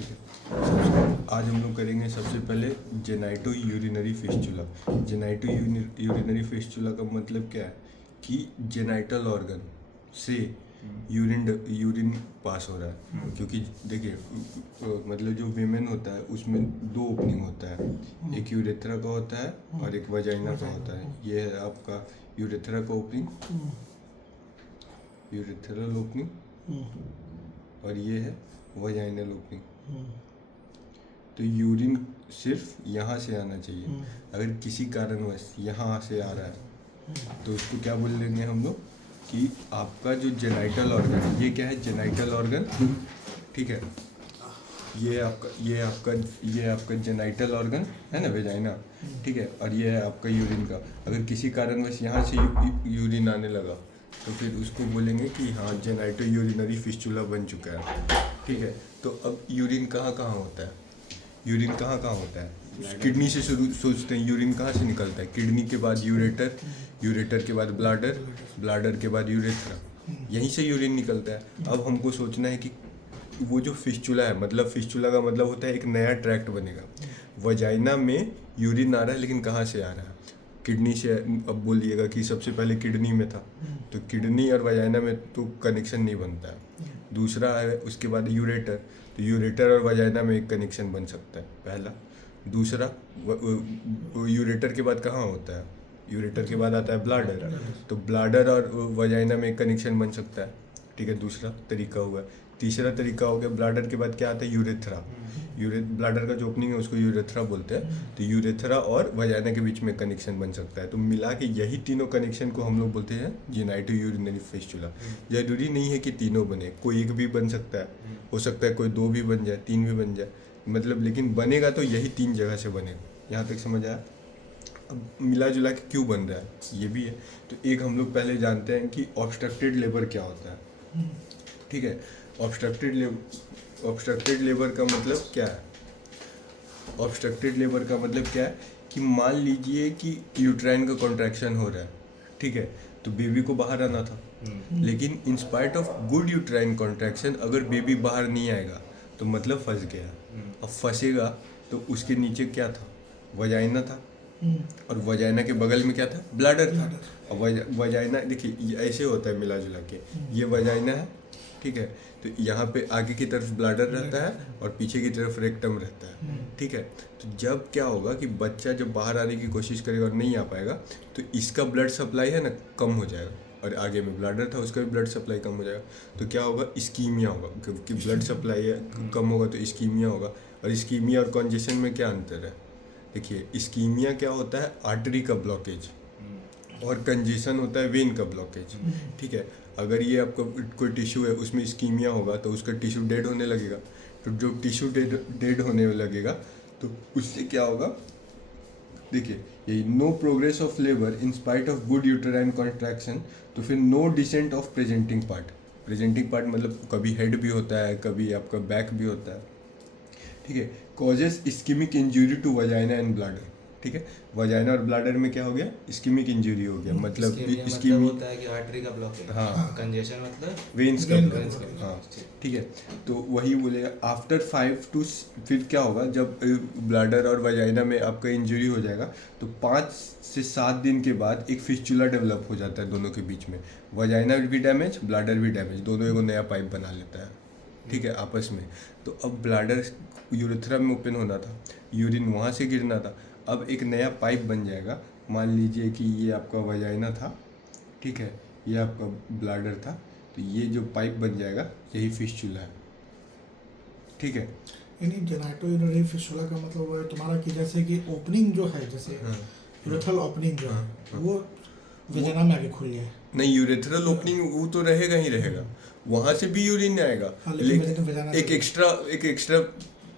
ठीक है। आज हम लोग करेंगे सबसे पहले genito urinary fistula. Genito urinary fistula का मतलब क्या है कि जेनाइटल ऑर्गन से यूरिन पास हो रहा है। क्योंकि देखिए मतलब जो वीमेन होता है उसमें दो ओपनिंग होता है, एक यूरेथ्रा का होता है और एक वजाइना का होता है। ये है आपका यूरेथ्रा का ओपनिंग, यूरेथ्रल ओपनिंग, और ये है वजाइनल ओपनिंग। तो यूरिन सिर्फ यहाँ से आना चाहिए। अगर किसी कारणवश यहाँ से आ रहा है तो उसको क्या बोल लेंगे हम लोग कि आपका जो जेनाइटल ऑर्गन, ये क्या है जेनाइटल ऑर्गन, ठीक है। ये आपका जेनाइटल ऑर्गन है ना, वेजाइना, ठीक है। और ये है आपका यूरिन का। अगर किसी कारणवश यहाँ से यूरिन आने लगा तो फिर उसको बोलेंगे कि हाँ जेनाइटो यूरिनरी फिस्चुला बन चुका है, ठीक है। तो अब यूरिन कहाँ कहाँ होता है, यूरिन कहाँ कहाँ होता है? किडनी से शुरू सोचते हैं, यूरिन कहाँ से निकलता है? किडनी के बाद यूरेटर, यूरेटर के बाद ब्लाडर, ब्लाडर के बाद यूरेथ्रा, यहीं से यूरिन निकलता है। अब हमको सोचना है कि वो जो फिस्चुला है, मतलब फिस्चुला का मतलब होता है एक नया ट्रैक्ट बनेगा। वजाइना में यूरिन आ रहा है लेकिन कहाँ से आ रहा है? किडनी से। अब बोलिएगा कि सबसे पहले किडनी में था, तो किडनी और वजाइना में तो कनेक्शन नहीं बनता है। दूसरा है उसके बाद यूरेटर, तो यूरेटर और वजाइना में एक कनेक्शन बन सकता है, पहला। दूसरा यूरेटर के बाद कहाँ होता है? यूरेटर के बाद आता है ब्लाडर, तो ब्लाडर और वजाइना में एक कनेक्शन बन सकता है, ठीक है। दूसरा तरीका हुआ। तीसरा तरीका हो गया, ब्लाडर के बाद क्या आता है? यूरेथ्रा। ब्लाडर का जो ओपनिंग है उसको यूरेथ्रा बोलते हैं। तो यूरेथ्रा और वजाइना के बीच में कनेक्शन बन सकता है। तो मिला के यही तीनों कनेक्शन को हम लोग बोलते हैं जेनाइटो यूरिनरी फिस्चुला। जरूरी नहीं है कि तीनों बने, कोई एक भी बन सकता है, हो सकता है कोई दो भी बन जाए, तीन भी बन जाए, मतलब लेकिन बनेगा तो यही तीन जगह से बनेगा। यहाँ तक समझ आया? अब मिला जुला के क्यों बन रहा है ये भी है। तो एक हम लोग पहले जानते हैं कि ऑब्स्ट्रक्टेड लेबर क्या होता है, ठीक है। ऑब्स्ट्रक्टेड लेबर का मतलब क्या है? ऑब्स्ट्रक्टेड लेबर का मतलब क्या है कि मान लीजिए कि यूट्राइन का कॉन्ट्रैक्शन हो रहा है, ठीक है। तो बेबी को बाहर आना था, लेकिन इन spite of good uterine contraction अगर बेबी बाहर नहीं आएगा तो मतलब फंस गया। अब फंसेगा तो उसके नीचे क्या था? वजाइना था, और वजाइना के बगल में क्या था? ब्लाडर था। और वजाइना देखिए ये ऐसे होता है मिला जुला के, ये वजाइना है, ठीक है। तो यहाँ पे आगे की तरफ ब्लाडर रहता है और पीछे की तरफ रेक्टम रहता है, ठीक है। तो जब क्या होगा कि बच्चा जब बाहर आने की कोशिश करेगा और नहीं आ पाएगा तो इसका ब्लड सप्लाई है ना कम हो जाएगा, और आगे में ब्लाडर था उसका भी ब्लड सप्लाई कम हो जाएगा। तो क्या होगा? इस्कीमिया होगा, क्योंकि ब्लड सप्लाई कम होगा तो इस्कीमिया होगा। और इस्कीमिया और कॉन्जेशन में क्या अंतर है? देखिए इस्कीमिया क्या होता है? आर्टरी का ब्लॉकेज, और कंजेशन होता है वेन का ब्लॉकेज, ठीक है। अगर ये आपका कोई टिश्यू है उसमें इस्कीमिया होगा तो उसका टिश्यू डेड होने लगेगा। तो जो टिश्यू डेड होने लगेगा तो उससे क्या होगा? देखिए यही no progress of labour in spite of good uterine contraction, तो फिर no descent of presenting part. Presenting part मतलब कभी हेड भी होता है, कभी आपका बैक भी होता है, ठीक है। Causes ischaemic injury to vagina and bladder, ठीक है। वजाइना और ब्लाडर में क्या हो गया? इस्कीमिक इंजरी हो गया, मतलब मतलब होता है कि आर्टरी का ब्लॉकेज, हाँ, कंजेशन मतलब वेन्स का veins ब्लॉक, का, हाँ, ठीक है। तो वही बोलेगा आफ्टर 5 to, फिर क्या होगा जब ब्लाडर और वजाइना में आपका इंजरी हो जाएगा तो 5 से 7 दिन के बाद एक फिस्चुला डेवलप हो जाता है दोनों के बीच में। वजाइना भी डैमेज, ब्लाडर भी डैमेज, दोनों एगो नया पाइप बना लेता है, ठीक है, आपस में। तो अब ब्लाडर यूरेथ्रा में ओपन होना था, यूरिन वहाँ से गिरना था, अब एक नया पाइप बन जाएगा। मान लीजिए कि ये आपका वजाइना था, ठीक है, ये आपका ब्लाडर था, तो ये जो पाइप बन जाएगा यही फिस्चुला है, ठीक है। यानी जेनाइटो यूरिनरी फिस्चुला का मतलब है तुम्हारा कि जैसे कि ओपनिंग जो है, जैसे यूरेथ्रल ओपनिंग जो है वो वेजाइना में आगे खुल जाए। नहीं, यूरेथ्रल ओपनिंग वो तो रहेगा ही रहेगा, वहाँ से भी यूरिन आएगा, लेकिन एक एक्स्ट्रा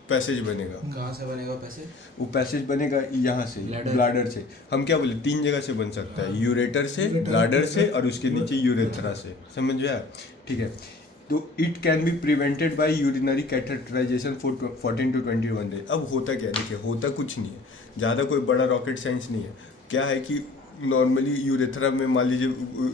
पैसेज बनेगा। कहाँ से बनेगा पैसेज? वो पैसेज बनेगा यहाँ से, ब्लाडर से। हम क्या बोले, 3 जगह से बन सकता है, यूरेटर से, ब्लाडर से, और उसके नीचे यूरेथ्रा से, समझ में आया? ठीक है। तो it can be prevented by urinary catheterisation for 14 to 21 days. अब होता क्या है? देखिए होता कुछ नहीं है, ज़्यादा कोई बड़ा रॉकेट साइंस नहीं है। क्या है कि नॉर्मली यूरेथ्रा में मान लीजिए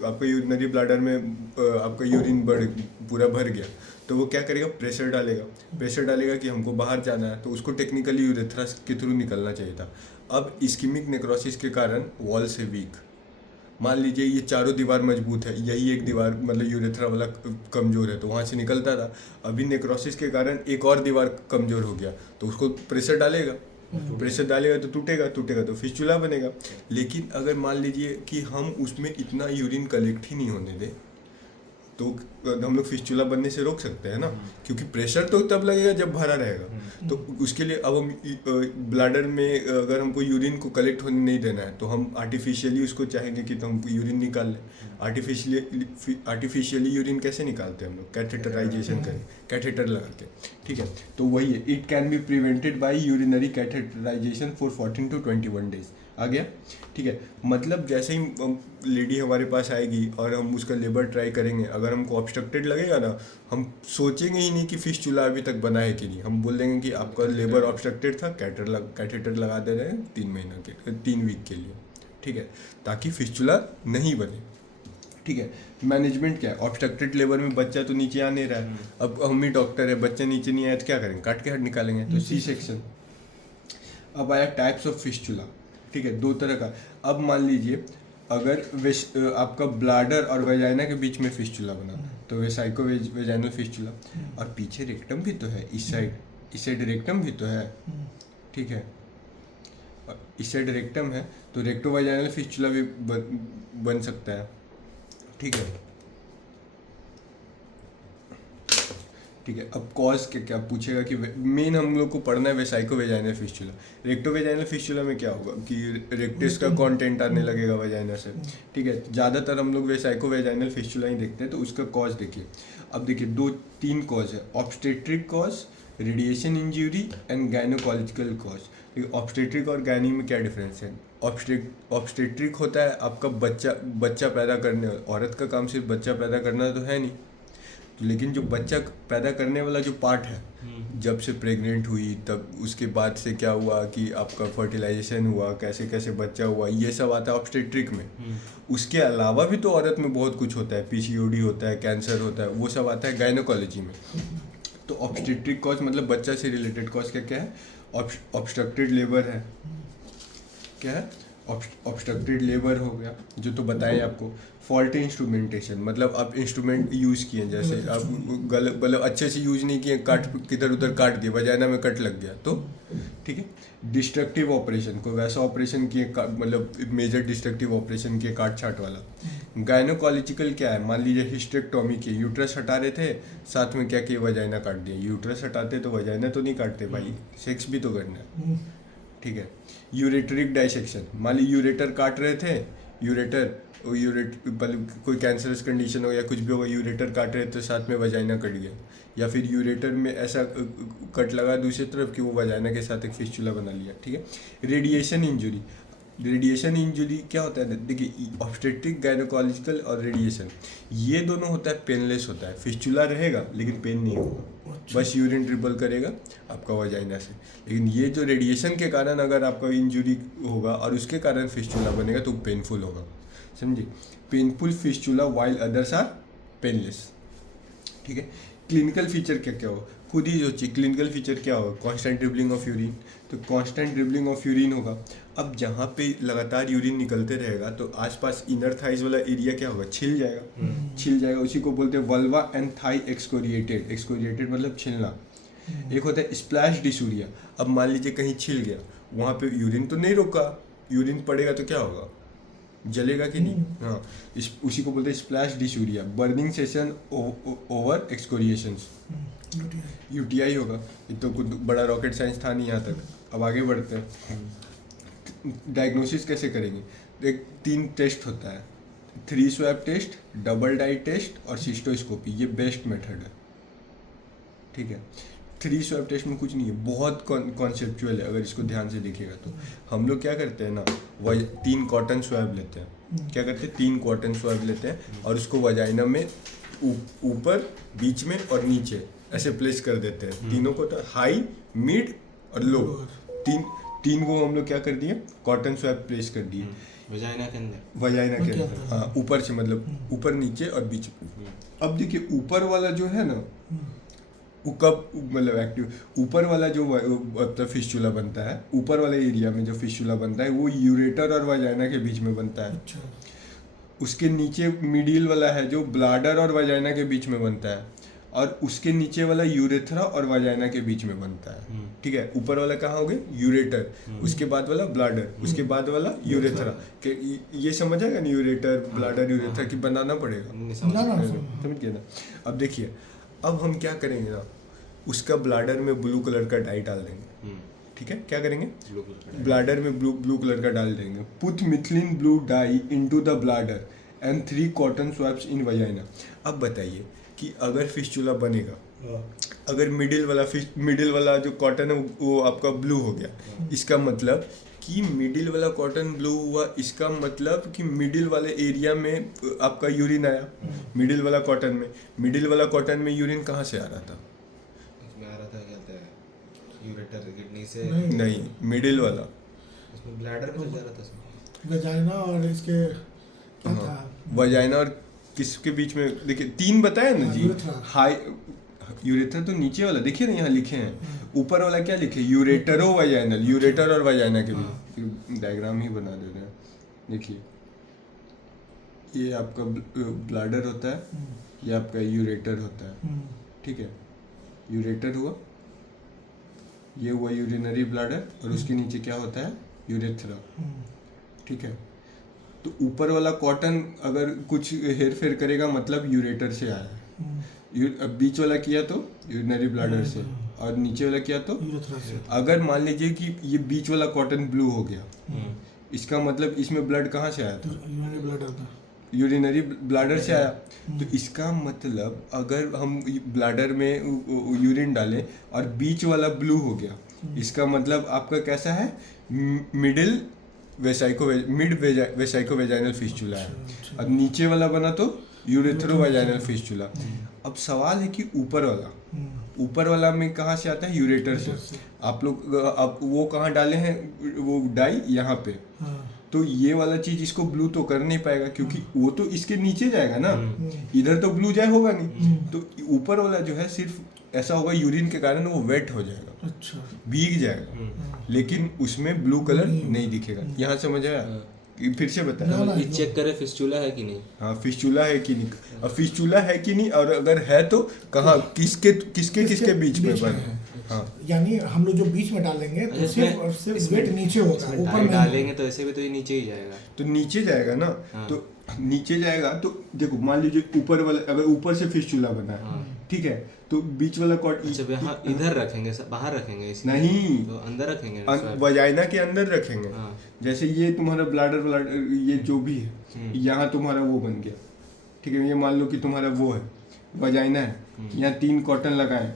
आपका यूरिनरी ब्लाडर में आपका यूरिन पूरा भर गया, तो वो क्या करेगा, प्रेशर डालेगा कि हमको बाहर जाना है, तो उसको टेक्निकली यूरेथ्रा के थ्रू निकलना चाहिए था। अब इस्कीमिक नेक्रोसिस के कारण वॉल से वीक, मान लीजिए ये चारों दीवार मजबूत है, यही एक दीवार मतलब यूरेथ्रा वाला कमज़ोर है तो वहाँ से निकलता था। अभी नेक्रोसिस के कारण एक और दीवार कमज़ोर हो गया तो उसको प्रेशर डालेगा तो टूटेगा तो फिस्चुला बनेगा। लेकिन अगर मान लीजिए कि हम उसमें इतना यूरिन कलेक्ट ही नहीं होने दें तो हम लोग फिस्चुला बनने से रोक सकते हैं ना, क्योंकि प्रेशर तो तब लगेगा जब भरा रहेगा। तो उसके लिए अब हम ब्लैडर में अगर हमको यूरिन को कलेक्ट होने नहीं देना है तो हम आर्टिफिशियली उसको चाहेंगे कि तो हम यूरिन निकाल लें। आर्टिफिशियली यूरिन कैसे निकालते हैं हम लोग, कैथेटराइजेशन करें, कैथेटर लगा के, ठीक है। तो वही है, it can be prevented by urinary catheterisation for 14 to 21 days। आ गया, ठीक है। मतलब जैसे ही लेडी हमारे पास आएगी और हम उसका लेबर ट्राई करेंगे, अगर हमको ऑब्स्ट्रक्टेड लगेगा ना, हम सोचेंगे ही नहीं कि फिस्चुला अभी तक बना है कि नहीं, हम बोल देंगे कि आपका लेबर ऑब्स्ट्रक्टेड था, कैथेटर लगा दे रहे हैं 3 वीक के लिए, ठीक है, ताकि फिस्चुला नहीं बने, ठीक है। मैनेजमेंट क्या है, ऑब्स्ट्रक्टेड लेबर में बच्चा तो नीचे आ नहीं रहा है, अब हम ही डॉक्टर है, बच्चा नीचे नहीं आया तो क्या करेंगे, काट के हट निकालेंगे, तो सी सेक्शन। अब आया टाइप्स ऑफ फिस्चुला, ठीक है, 2 तरह का। अब मान लीजिए अगर आपका ब्लैडर और वेजाइना के बीच में फिस्चुला बना तो वेसाइको वेजाइनल फिस्चुला, और पीछे रेक्टम भी तो है, इस साइड रेक्टम भी तो है, ठीक है, और इस साइड रेक्टम है तो रेक्टो वेजाइनल फिस्चुला भी बन सकता है, ठीक है, ठीक है। अब कॉज क्या पूछेगा कि मेन हम लोग को पढ़ना है vesico vaginal fistula. Recto vaginal fistula में क्या होगा कि रेक्टिस का कंटेंट आने लगेगा वेजाइना से, ठीक है। ज़्यादातर हम लोग वेसाइको वेजाइनल फिस्चुला ही देखते हैं, तो उसका कॉज देखिए। अब देखिए 2-3 कॉज है, obstetric cause, radiation injury and gynaecological cause. Obstetric और गायनी में क्या डिफरेंस है, ऑब्स्टेट्रिक होता है आपका बच्चा पैदा करने, औरत का काम सिर्फ बच्चा पैदा करना तो है नहीं, लेकिन जो बच्चा पैदा करने वाला जो पार्ट है, जब से प्रेग्नेंट हुई तब उसके बाद से क्या हुआ कि आपका फर्टिलाइजेशन हुआ, कैसे कैसे बच्चा हुआ, ये सब आता है ऑब्स्टेट्रिक में। उसके अलावा भी तो औरत में बहुत कुछ होता है, पीसीओडी होता है, कैंसर होता है, वो सब आता है गायनोकोलॉजी में। तो ऑब्स्टेट्रिक कॉज मतलब बच्चा से रिलेटेड कॉज क्या है, ऑब्स्ट्रक्टेड लेबर है, क्या है, ऑब्स्ट्रक्टेड लेबर हो गया, जो तो बताया आपको। फॉल्टी इंस्ट्रूमेंटेशन मतलब आप इंस्ट्रूमेंट यूज़ किए, जैसे आप मतलब अच्छे से यूज़ नहीं किए, काट किधर उधर काट दिए, वजाइना में कट लग गया तो, ठीक है। डिस्ट्रक्टिव ऑपरेशन, को वैसा ऑपरेशन किए मतलब मेजर डिस्ट्रक्टिव ऑपरेशन किए, काट छाट वाला। गायनोकोलॉजिकल क्या है, मान लीजिए हिस्टेक्टोमी किए, यूट्रस हटा रहे थे, साथ में क्या किए, वजाइना काट दिया। यूट्रस हटाते तो वजाइना तो नहीं काटते भाई, सेक्स भी तो करना है, ठीक है। यूरेटरिक डाइसेक्शन, मान ली यूरेटर काट रहे थे, कोई कैंसरस कंडीशन हो या कुछ भी होगा, यूरेटर काट रहे थे साथ में वजाइना कट गया, या फिर यूरेटर में ऐसा कट लगा दूसरी तरफ कि वो वजाइना के साथ एक फिस्चुला बना लिया, ठीक है। रेडिएशन इंजरी क्या होता है, देखिए ऑब्स्टेट्रिक, गायनोकोलॉजिकल और रेडिएशन ये दोनों होता है पेनलेस होता है, फिस्चुला रहेगा लेकिन पेन नहीं होगा, बस यूरिन ट्रिपल करेगा आपका वजाइना से। लेकिन ये जो रेडिएशन के कारण अगर आपका इंजरी होगा और उसके कारण फिस्चुला बनेगा तो पेनफुल होगा, समझिए। Painful fistula while others are painless, ठीक है। क्लिनिकल फीचर क्या हो, खुद ही सोचिए क्लिनिकल फीचर क्या होगा, कांस्टेंट ड्रिबलिंग ऑफ यूरिन, तो कांस्टेंट ड्रिबलिंग ऑफ यूरिन होगा। अब जहाँ पे लगातार यूरिन निकलते रहेगा तो आसपास इनर थाइज वाला एरिया क्या होगा, छिल जाएगा, उसी को बोलते हैं वल्वा एंड थाई एक्सकोरिएटेड मतलब छिलना। एक होता है स्प्लैश डिसूरिया, अब मान लीजिए कहीं छिल गया, वहाँ पे यूरिन तो नहीं रोका, यूरिन पड़ेगा तो क्या होगा, जलेगा कि नहीं, हाँ, उसी को बोलते हैं splash dysuria. Burning sensation over excoriations, UTI होगा। ये तो कुछ बड़ा रॉकेट साइंस था नहीं यहाँ तक, अब आगे बढ़ते हैं। डायग्नोसिस कैसे करेंगे, एक 3 टेस्ट होता है, 3 swab test, double dye test और सिस्टोस्कोपी, ये बेस्ट मेथड है, ठीक है। 3 स्वैब टेस्ट में कुछ नहीं है, बहुत कॉन्सेप्चुअल है, अगर इसको ध्यान से देखिएगा तो। हम लोग क्या करते हैं ना, 3 कॉटन स्वैब लेते हैं, क्या करते हैं, 3 कॉटन स्वैब लेते हैं और उसको वजाइना में ऊपर, बीच में और नीचे ऐसे प्लेस कर देते हैं, तीनों को, तो हाई, मिड और लो, तीन को हम लोग क्या कर दिए, कॉटन स्वैब प्लेस कर दिए वजाइना के अंदर, हाँ, ऊपर से मतलब ऊपर नीचे और बीच में। अब देखिए ऊपर वाला जो है ना, वो कब मतलब एक्टिव, ऊपर वाला जो मतलब फिस्चुला बनता है, ऊपर वाले एरिया में जो फिस्चुला बनता है वो यूरेटर और वजाइना के बीच में बनता है। अच्छा। उसके नीचे मिडिल वाला है जो ब्लाडर और वजाइना के बीच में बनता है, और उसके नीचे वाला यूरेथ्रा और वजाइना के बीच में बनता है। ठीक है, ऊपर वाला कहाँ हो गए यूरेटर, उसके बाद वाला ब्लाडर, उसके बाद वाला यूरेथ्रा। ये समझ आएगा ना, यूरेटर ब्लाडर यूरेथ्रा की बनाना पड़ेगा, ना समझ गए ना। अब देखिए, अब हम क्या करेंगे ना, उसका ब्लाडर में ब्लू कलर का डाई डाल देंगे। ठीक है, क्या करेंगे, ब्लाडर में ब्लू कलर का डाल देंगे। Put methylene blue dye into the bladder and 3 cotton swaps in vagina. अब बताइए कि अगर फिस्चुला बनेगा, अगर मिडिल वाला जो कॉटन है वो आपका ब्लू हो गया, इसका मतलब कि मिडिल वाला कॉटन ब्लू हुआ, इसका मतलब कि मिडिल वाले एरिया में आपका यूरिन आया। मिडिल वाला कॉटन में यूरिन कहाँ से आ रहा था? इसमें आ रहा था, क्या कहते हैं, यूरेटर किडनी से। नहीं, मिडिल वाला इसमें ब्लैडर में जा रहा था इसमें। वजाइना और इसके क्या था, वजाइना और किसके बीच में? देखिए 3 बताया ना जी। हाई यूरेथ्रा तो नीचे वाला, देखिए ना यहाँ लिखे हैं। ऊपर वाला क्या लिखे, यूरेटरो वजाइनल, यूरेटर और वजाइना के बीच। डायग्राम ही बना दे रहे हैं, देखिए ये आपका ब्लाडर होता है, ये आपका यूरेटर होता है। ठीक है, यूरेटर हुआ, ये हुआ यूरिनरी ब्लाडर, और उसके नीचे क्या होता है, यूरेथ्रा। ठीक है, तो ऊपर वाला कॉटन अगर कुछ हेर फेर करेगा मतलब यूरेटर से आया है, बीच वाला किया तो यूरिनरी ब्लाडर से, और नीचे वाला किया तो यूरेथ्रा से। अगर मान लीजिए कि ये बीच वाला कॉटन ब्लू हो गया, इसका मतलब इसमें ब्लड कहाँ से आया था, यूरिनरी ब्लडर का, यूरिनरी ब्लाडर से आया। तो इसका मतलब अगर हम ब्लाडर में यूरिन डालें और बीच वाला ब्लू हो गया, इसका मतलब आपका कैसा है, मिड वेसाइको वेजाइनल फिस्चुला है। अब नीचे वाला बना तो यूरेथ्रो वेजाइनल फिस्चुला। अब सवाल है कि ऊपर वाला में कहाँ से आता है, यूरेटर से। आप लोग अब वो कहाँ डाले हैं, वो डाई यहाँ पे, तो ये वाला चीज इसको ब्लू तो कर नहीं पाएगा, क्योंकि वो तो इसके नीचे जाएगा ना, इधर तो ब्लू जाए होगा नहीं। तो ऊपर वाला जो है सिर्फ ऐसा होगा, यूरिन के कारण वो वेट हो जाएगा, अच्छा, भीग जाएगा, लेकिन उसमें ब्लू कलर नहीं दिखेगा। यहाँ समझ आया? फिर से बता, ये चेक करे फिस्चुला है कि नहीं। हाँ, फिस्चुला है कि नहीं, और फिस्चुला है कि नहीं, और अगर है तो कहाँ, किसके बीच में बना। हाँ, यानी हम लोग जो बीच में डालेंगे तो सिर्फ वेट नीचे होगा, ऊपर में डालेंगे तो ऐसे भी तो ये नीचे ही जाएगा। तो नीचे जाएगा ना। तो नीचे जाएगा तो देखो, मान लीजिए ऊपर वाला, अगर ऊपर से फिस्चुला बना है, ठीक है, तो बीच वाला कॉट इधर रखेंगे, बाहर रखेंगे नहीं, तो अंदर रखेंगे, वजाइना के अंदर रखेंगे। जैसे ये तुम्हारा ब्लाडर ये जो भी है, यहाँ तुम्हारा वो बन गया, ठीक है, ये मान लो कि तुम्हारा वो है, वजाइना है, यहाँ 3 कॉटन लगाए,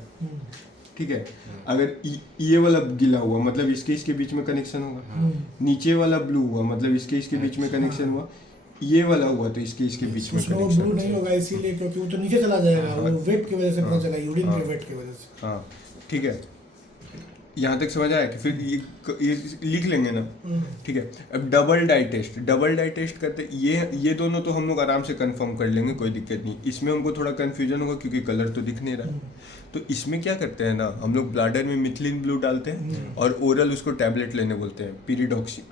ठीक है। अगर ये वाला गीला हुआ मतलब इसके बीच में कनेक्शन होगा, नीचे वाला ब्लू हुआ मतलब इसके बीच में कनेक्शन हुआ, ये वाला हुआ तो इसके बीच में कनेक्शन। ब्लू नहीं होगा इसीलिए क्योंकि वो तो नीचे चला जाएगा, वो वेट की वजह से पता चला, यूरिन के वेट की वजह से। हाँ, ठीक है, यहाँ तक समझ आया कि फिर ये लिख लेंगे ना, ठीक है। अब डबल डाई टेस्ट करते, ये दोनों तो हम लोग आराम से कंफर्म कर लेंगे, कोई दिक्कत नहीं। इसमें हमको थोड़ा कन्फ्यूजन होगा क्योंकि कलर तो दिख नहीं रहा। तो इसमें क्या करते हैं ना, हम लोग ब्लाडर में मिथिलीन ब्लू डालते हैं और ओरल उसको टैबलेट लेने बोलते हैं,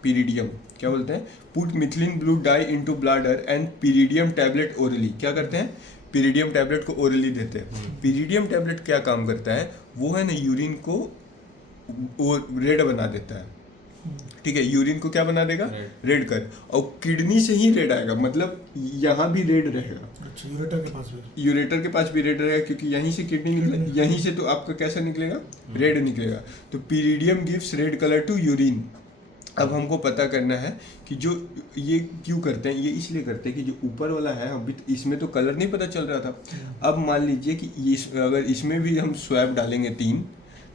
पीरिडियम, क्या बोलते हैं, put methylene blue dye into bladder and pyridium tablet orally. क्या करते हैं, पीरिडियम टैबलेट को ओरली देते हैं। पीरिडियम टैबलेट क्या काम करता है, वो है ना यूरिन को वो रेड बना देता है, ठीक है, यूरिन को क्या बना देगा, रेड कर, और किडनी से ही रेड आएगा, मतलब यहाँ भी रेड रहेगा। अच्छा, यूरेटर के पास भी रेड रहेगा क्योंकि यहीं से किडनी निकले, यहीं से तो आपका कैसा निकलेगा, रेड निकलेगा। तो pyridium gives red colour to urine. अब हमको पता करना है कि जो ये क्यों करते हैं, ये इसलिए करते हैं कि जो ऊपर वाला है, अभी इसमें तो कलर नहीं पता चल रहा था। अब मान लीजिए कि ये अगर इसमें भी हम स्वैप डालेंगे 3,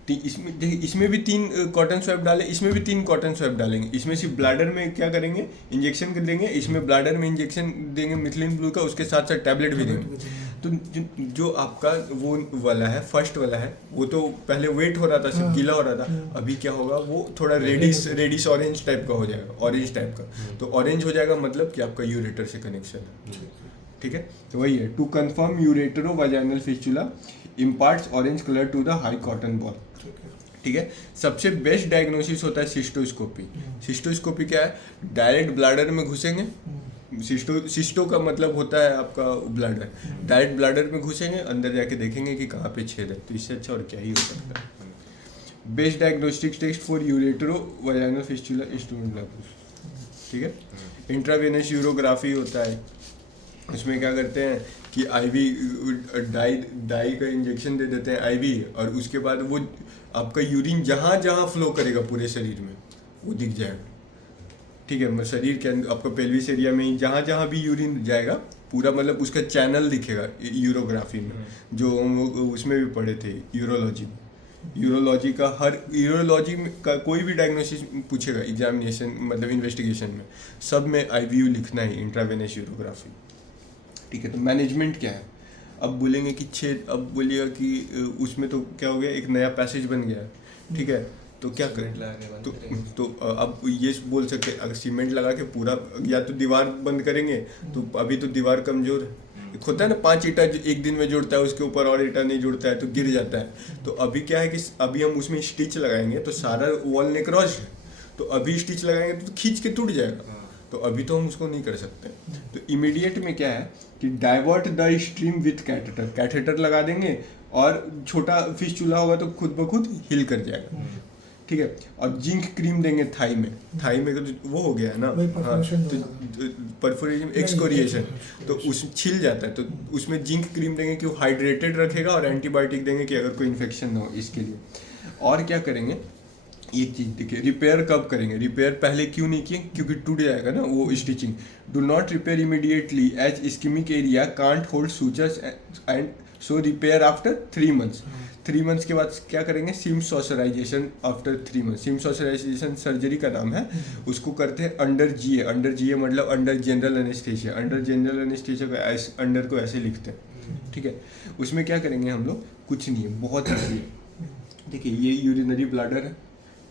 इसमें भी 3 कॉटन स्वैप डालें, इसमें भी 3 कॉटन स्वैप डालेंगे। इसमें सिर्फ ब्लाडर में क्या करेंगे, इंजेक्शन कर देंगे, इसमें ब्लाडर में इंजेक्शन देंगे मिथिलीन ब्लू का, उसके साथ साथ टैबलेट भी देंगे। तो जो आपका वो वाला है, फर्स्ट वाला है, वो तो पहले वेट हो रहा था, सिर्फ गीला हो रहा था, अभी क्या होगा, वो थोड़ा रेडिश ऑरेंज टाइप का हो जाएगा, ऑरेंज टाइप का। तो ऑरेंज हो जाएगा मतलब कि आपका यूरेटर से कनेक्शन है, ठीक है। तो वही है, to confirm uretero vaginal fistula imparts orange colour to the high cotton ball. ठीक है। ठीक है। सबसे बेस्ट डायग्नोसिस होता है सिस्टोस्कोपी। सिस्टोस्कोपी क्या है? डायरेक्ट ब्लैडर में घुसेंगे। सिस्टो का मतलब होता है आपका ब्लैडर। डायरेक्ट ब्लैडर में घुसेंगे, अंदर जाके देखेंगे कि कहाँ पे छेद है। तो इससे अच्छा और क्या ही हो सकता है। Best diagnostic test for uretero vaginal fistula instrument लाइकोस। ठीक है। इंट्रावेनस यूरोग्राफी होता है, उसमें क्या करते हैं कि आईवी डाई का इंजेक्शन दे देते हैं आईवी, और उसके बाद वो आपका यूरिन जहाँ जहाँ फ्लो करेगा पूरे शरीर में वो दिख जाएगा। ठीक है। मतलब शरीर के अंदर आपका पेल्विस एरिया में ही जहाँ जहाँ भी यूरिन जाएगा पूरा, मतलब उसका चैनल दिखेगा यूरोग्राफी में, जो हम लोग उसमें भी पढ़े थे यूरोलॉजी में। यूरोलॉजी का का कोई भी डायग्नोसिस पूछेगा एग्जामिनेशन मतलब इन्वेस्टिगेशन में, सब में आईवीयू लिखना है, इंट्रावेनस यूरोग्राफी। ठीक है। तो मैनेजमेंट क्या है? अब बोलेंगे कि छेद, अब बोलिएगा कि उसमें तो क्या हो गया, एक नया पैसेज बन गया। ठीक है। तो क्या करें? तो अब ये बोल सकते हैं, अगर सीमेंट लगा के पूरा, या तो दीवार बंद करेंगे, तो अभी तो दीवार कमजोर है। होता है ना, 5 ईंटा एक दिन में जुड़ता है, उसके ऊपर और ईंटा नहीं जुड़ता है तो गिर जाता है। तो अभी क्या है कि अभी हम उसमें स्टिच लगाएंगे तो सारा वॉल नेक्रोज्ड है, तो अभी स्टिच लगाएंगे तो खींच के टूट जाएगा। तो अभी तो हम उसको नहीं कर सकते। तो इमीडिएट में क्या है कि divert the stream with catheter. Catheter लगा देंगे और छोटा फिस्टुला होगा तो खुद ब खुद हिल कर जाएगा। ठीक है। और जिंक क्रीम देंगे थाई में तो वो हो गया है ना, हाँ, तो परफोरेशन एक्सकोरिएशन, तो उस छिल जाता है, तो उसमें जिंक क्रीम देंगे कि वो हाइड्रेटेड रखेगा, और एंटीबायोटिक देंगे कि अगर कोई इन्फेक्शन ना हो इसके लिए। और क्या करेंगे, एक चीज देखिए, रिपेयर कब करेंगे? रिपेयर पहले क्यों नहीं किए? क्योंकि टूट जाएगा ना वो stitching. Do not repair immediately as ischemic area can't hold sutures and so repair after 3 months. 3 months के बाद क्या करेंगे? Sims saucerization after 3 months. Sims saucerization surgery का नाम है, उसको करते हैं अंडर जीए मतलब under general anaesthesia. Under general anaesthesia को अंडर को ऐसे लिखते हैं। ठीक है। उसमें क्या करेंगे हम लोग? कुछ नहीं है, बहुत ईजी है। देखिए, ये यूरिनरी ब्लैडर है।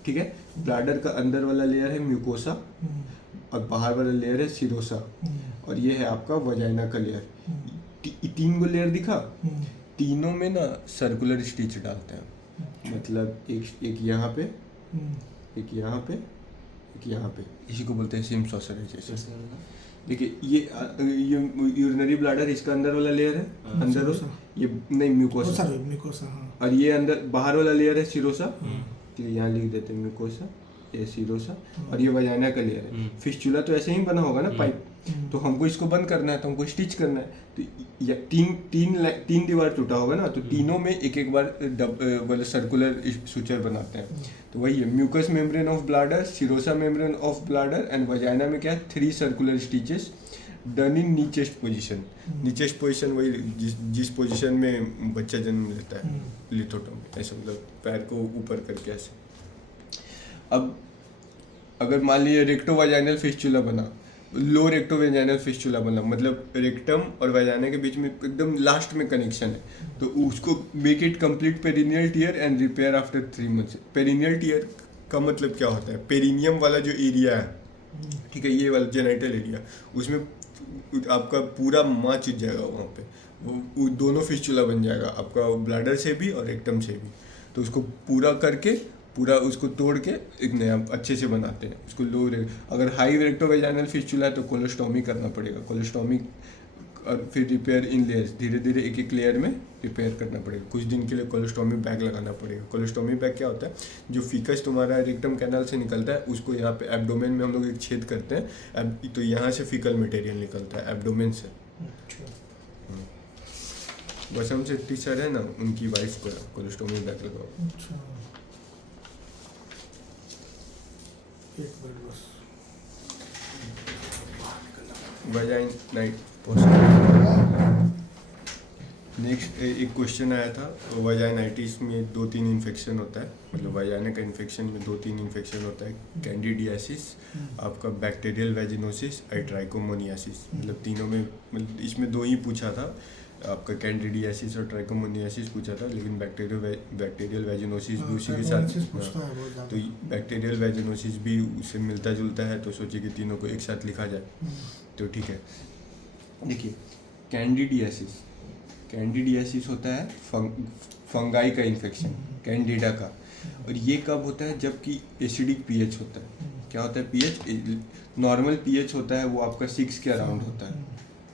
ठीक है। ब्लैडर का अंदर वाला लेयर है म्यूकोसा, और बाहर वाला लेयर है सिरोसा, और ये है आपका वजाइना का लेयर। 3 गो लेयर दिखा, तीनों में ना सर्कुलर स्टिच डालते हैं। मतलब एक यहाँ पे, एक यहाँ पे, एक यहाँ पे, इसी को बोलते हैं सिम सॉसराइजेशन। देखिए, ये यूरिनरी ब्लैडर, इसका अंदर वाला लेयर है, अंदर ये नहीं म्यूकोसा, और ये अंदर बाहर वाला लेयर है सिरोसा। तो यहाँ लिख देते हैं म्यूकोसा, ये सिरोसा, और ये वजाइना का लेयर है। फिस्टुला तो ऐसे ही बना होगा ना पाइप, तो हमको इसको बंद करना है, तो हमको स्टिच करना है। तो या तीन दीवार टूटा होगा ना, तो तीनों में एक बार मतलब सर्कुलर सुचर बनाते हैं। तो वही है mucous membrane of bladder, serosa membrane of bladder, and vagina में क्या है? 3 circular stitches done in knee chest position. Knee chest position वही जिस पोजिशन में बच्चा जन्म लेता है, लिथोटोमी, ऐसे मतलब पैर को ऊपर करके ऐसे। अब अगर मान लीजिए रेक्टो वजाइनल फिस्टुला बना, लो रेक्टो वजाइनल फिस्टुला बना, मतलब रेक्टम और वजाइना के बीच में एकदम लास्ट में कनेक्शन है, तो उसको make it complete perineal tear and repair after 3 months. Perineal tear का मतलब क्या होता है? पेरिनियम वाला जो एरिया है, ठीक है, ये वाला जेनाइटल एरिया, उसमें आपका पूरा माँ चुज जाएगा वहाँ पे, वो दोनों फिस्टुला बन जाएगा आपका, ब्लैडर से भी और रेक्टम से भी। तो उसको पूरा करके, पूरा उसको तोड़ के एक नया अच्छे से बनाते हैं उसको। अगर हाई रेक्टो वजाइनल फिस्टुला है तो कोलोस्टोमी करना पड़ेगा, कोलोस्टोमी, और फिर रिपेयर इन लेयर्स, धीरे धीरे एक लेयर में रिपेयर करना पड़ेगा। कुछ दिन के लिए कोलोस्टोमी बैग लगाना पड़ेगा। कोलोस्टोमी बैग क्या होता है? जो फीकस तुम्हारा रेक्टम कैनाल से निकलता है, उसको यहाँ पे एब्डोमेन में हम लोग एक छेद करते हैं, तो यहाँ से फीकल मटेरियल निकलता है एब्डोमेन से। बस हमसे टीचर है ना, उनकी वाइफ को कोलोस्टोमी बैग लगाओ। नेक्स्ट एक क्वेश्चन आया था, वजाइनाइटिस में 2-3 इन्फेक्शन होता है, मतलब वजाइना का इन्फेक्शन में 2-3 इन्फेक्शन होता है। कैंडिडियासिस, आपका बैक्टीरियल वेजिनोसिस और ट्राइकोमोनियासिस, मतलब तीनों में, मतलब इसमें 2 ही पूछा था, आपका कैंडिडियासिस और ट्राइकोमोनियासिस पूछा था, लेकिन बैक्टीरियल वेजिनोसिस भी उसी के साथ, तो बैक्टीरियल वेजिनोसिस भी उससे मिलता जुलता है, तो सोचिए कि तीनों को एक साथ लिखा जाए तो ठीक है। देखिए, कैंडिडियासिस कैंडिडियासिस होता है फंगाई का इन्फेक्शन, कैंडिडा का। और ये कब होता है? जबकि एसिडिक पीएच होता है। क्या होता है पीएच? नॉर्मल पीएच होता है वो आपका 6 के अराउंड होता है।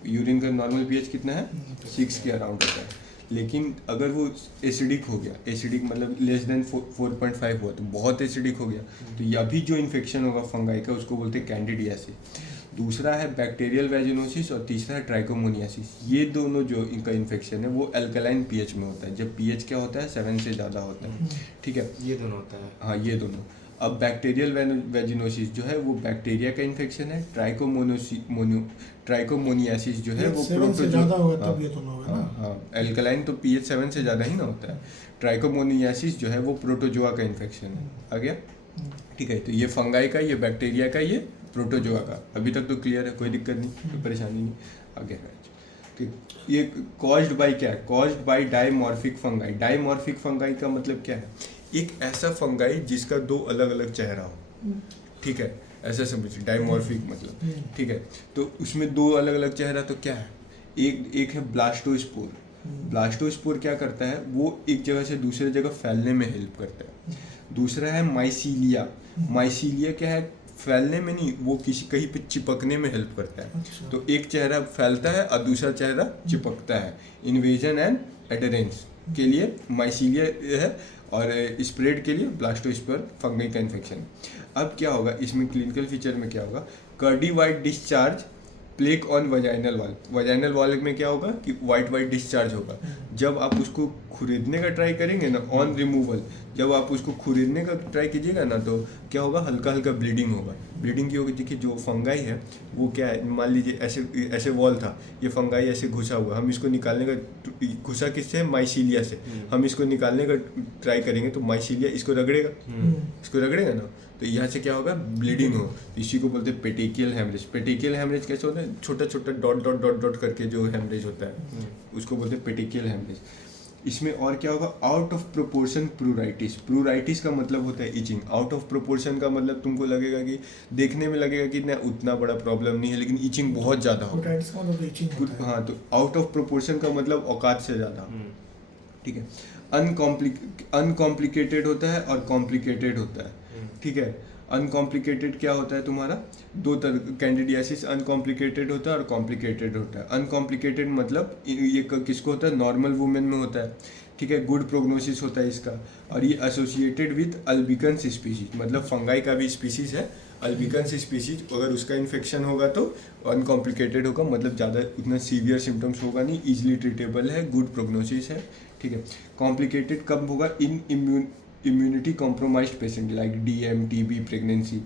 यूरिन का नॉर्मल पीएच कितना है? 6 के अराउंड होता है। लेकिन अगर वो एसिडिक हो गया, एसिडिक मतलब लेस देन 4.5 हुआ तो बहुत एसिडिक हो गया, तो ये अभी जो इन्फेक्शन होगा फंगाई का उसको बोलते हैं कैंडिडियासिस। दूसरा है बैक्टीरियल वेजिनोसिस और तीसरा है ट्राइकोमोनियासिस। ये दोनों जो इनका इन्फेक्शन है वो अल्कलाइन पीएच में होता है, जब पीएच क्या होता है 7 से ज़्यादा होता है। ठीक है, ये दोनों होता है। हाँ ये दोनों। अब बैक्टीरियल वेजिनोसिस जो है वो बैक्टीरिया का इन्फेक्शन है। ट्राइकोमोनियासिस जो है वो 7 से ज़्यादा होगा तब ये दोनों होगा ना। हाँ, एल्कलाइन तो पीएच 7 से ज़्यादा ही ना होता है। ट्राइकोमोनियासिस जो है वो प्रोटोजोआ का इन्फेक्शन है। आ गया? ठीक है, तो ये फंगाई का, ये बैक्टीरिया का, ये प्रोटोजोआ का। अभी तक तो क्लियर है, कोई दिक्कत नहीं, कोई परेशानी नहीं। आगे ठीक, ये कॉज्ड बाय क्या है? Caused by dimorphic fungi. Dimorphic fungi का मतलब क्या है? एक ऐसा फंगाई जिसका 2 अलग अलग चेहरा हो। ठीक है, ऐसा समझिए डायमॉर्फिक मतलब। ठीक है, तो उसमें 2 अलग अलग चेहरा तो क्या है? एक है ब्लास्टोस्पोर। ब्लास्टोस्पोर क्या करता है? वो एक जगह से दूसरे जगह फैलने में हेल्प करता है। दूसरा है माइसीलिया। माइसीलिया क्या है? फैलने में नहीं, वो किसी कहीं पे चिपकने में हेल्प करता है। अच्छा। तो एक चेहरा फैलता है और दूसरा चेहरा चिपकता है। इन्वेजन एंड एडरेंस के लिए माइसीलिया है और स्प्रेड के लिए ब्लास्टोस्पोर फंगाई का इन्फेक्शन। अब क्या होगा इसमें क्लिनिकल फीचर में? क्या होगा? Curdy white discharge plaque on vaginal wall. Vaginal wall में क्या होगा कि वाइट डिस्चार्ज होगा। जब आप उसको खुरीदने का ट्राई करेंगे ना, ऑन रिमूवल, जब आप उसको खुरीदने का ट्राई कीजिएगा ना, तो क्या होगा? हल्का हल्का ब्लीडिंग होगा। ब्लीडिंग की होगी। देखिए जो फंगाई है वो क्या है, मान लीजिए ऐसे ऐसे वॉल था, ये फंगाई ऐसे घुसा हुआ, हम इसको निकालने का, घुसा किससे? माइसीलिया से। हम इसको निकालने का ट्राई करेंगे तो माइसीलिया इसको रगड़ेगा, इसको रगड़ेगा ना, तो यहाँ से क्या होगा? ब्लीडिंग हो। इसी को बोलते हैं पेटिकियल हेमरेज। पेटिकियल हेमरेज कैसे होता है? छोटा छोटा डॉट डॉट डॉट डॉट करके जो हेमरेज होता है उसको बोलते हैं पेटिकियल हेमरेज। इसमें और क्या होगा? Out of proportion प्लूराइटिस। प्लूराइटिस का मतलब होता है इचिंग। आउट ऑफ प्रोपोर्शन का मतलब तुमको लगेगा कि देखने में लगेगा कि ना उतना बड़ा प्रॉब्लम नहीं है, लेकिन इचिंग बहुत ज़्यादा होगा। प्लूराइटिस का मतलब इचिंग होता है। हाँ, तो आउट ऑफ प्रोपोर्शन का मतलब औकात से ज़्यादा। ठीक है, अनकॉम्प्लिकेटेड होता है और कॉम्प्लिकेटेड होता है। ठीक है, अनकॉम्प्लिकेटेड क्या होता है तुम्हारा? 2 तरह। कैंडिडियासिस अनकॉम्प्लिकेटेड होता है और कॉम्प्लिकेटेड होता है। अनकॉम्प्लिकेटेड मतलब ये किसको होता है? नॉर्मल वुमेन में होता है। ठीक है, गुड प्रोग्नोसिस होता है इसका। और ये एसोसिएटेड विथ अल्बिकन्स स्पीसीज, मतलब फंगाई का भी स्पीसीज है अल्बिकन्स स्पीसीज। अगर उसका इन्फेक्शन होगा तो अनकॉम्प्लिकेटेड होगा, मतलब ज़्यादा उतना सीवियर सिम्टम्स होगा नहीं, ईजिली ट्रीटेबल है, गुड प्रोग्नोसिस है। ठीक है, कॉम्प्लिकेटेड कब होगा? In immunity compromised patient like DM, TB, pregnancy.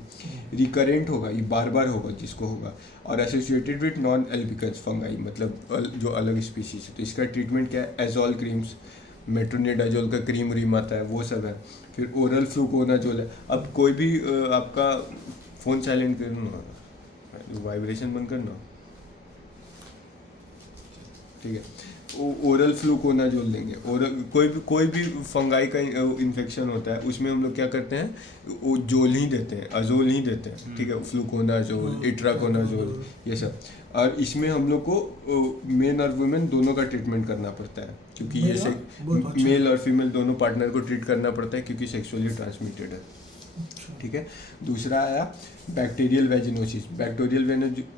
Recurrent होगा, ये बार बार होगा जिसको होगा। और associated with non albicans fungi, मतलब जो अलग स्पीसीज है। तो इसका ट्रीटमेंट क्या है? एजोल क्रीम्स, मेट्रोनिडाजोल का क्रीम आता है, वो सब है। फिर ओरल फ्लूकोनाजोल है। अब कोई भी आपका फ़ोन साइलेंट करना, वाइब्रेशन बंद करना। ठीक है, ओरल फ्लूकोनाजोल देंगे। ओरल कोई भी फंगाई का इन्फेक्शन होता है उसमें हम लोग क्या करते हैं? वो जोल ही देते हैं, अजोल ही देते हैं। ठीक है, फ्लूकोनाजोल, इट्राकोनाजोल, ये सब। और इसमें हम लोग को मेल और वुमेन दोनों का ट्रीटमेंट करना पड़ता है, क्योंकि ये मेल और फीमेल दोनों पार्टनर को ट्रीट करना पड़ता है, क्योंकि सेक्सुअली ट्रांसमिटेड है। ठीक है, दूसरा आया bacterial vaginosis. Bacterial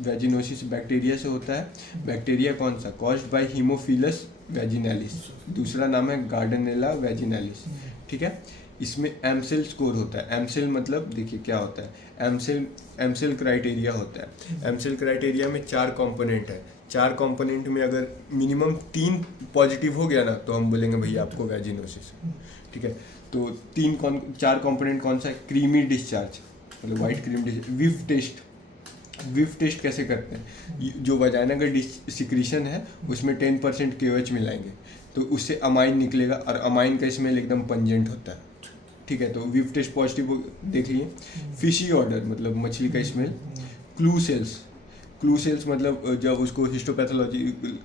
vaginosis bacteria से होता है। बैक्टीरिया कौन सा? Caused by Haemophilus vaginalis. दूसरा नाम है गार्डनेला वेजिनालिस। ठीक है, इसमें एमसेल स्कोर होता है। एमसेल मतलब देखिए क्या होता है? एमसेल क्राइटेरिया होता है। एमसेल क्राइटेरिया में 4 कंपोनेंट है। 4 कंपोनेंट में अगर मिनिमम 3 पॉजिटिव हो गया ना, तो हम बोलेंगे भैया आपको वेजिनोसिस। ठीक है, तो 4 कंपोनेंट कौन सा है? क्रीमी डिस्चार्ज, मतलब वाइट क्रीम डिस्चार्ज। विफ टेस्ट कैसे करते हैं? जो वजाइना का सिक्रीशन है उसमें 10% KOH मिलाएंगे, तो उससे अमाइन निकलेगा, और अमाइन का स्मेल एकदम पंजेंट होता है। ठीक है, तो विफ टेस्ट पॉजिटिव देख लिए। फिशी ऑर्डर मतलब मछली का स्मेल। क्लू सेल्स मतलब जब उसको हिस्टोपैथोलॉजी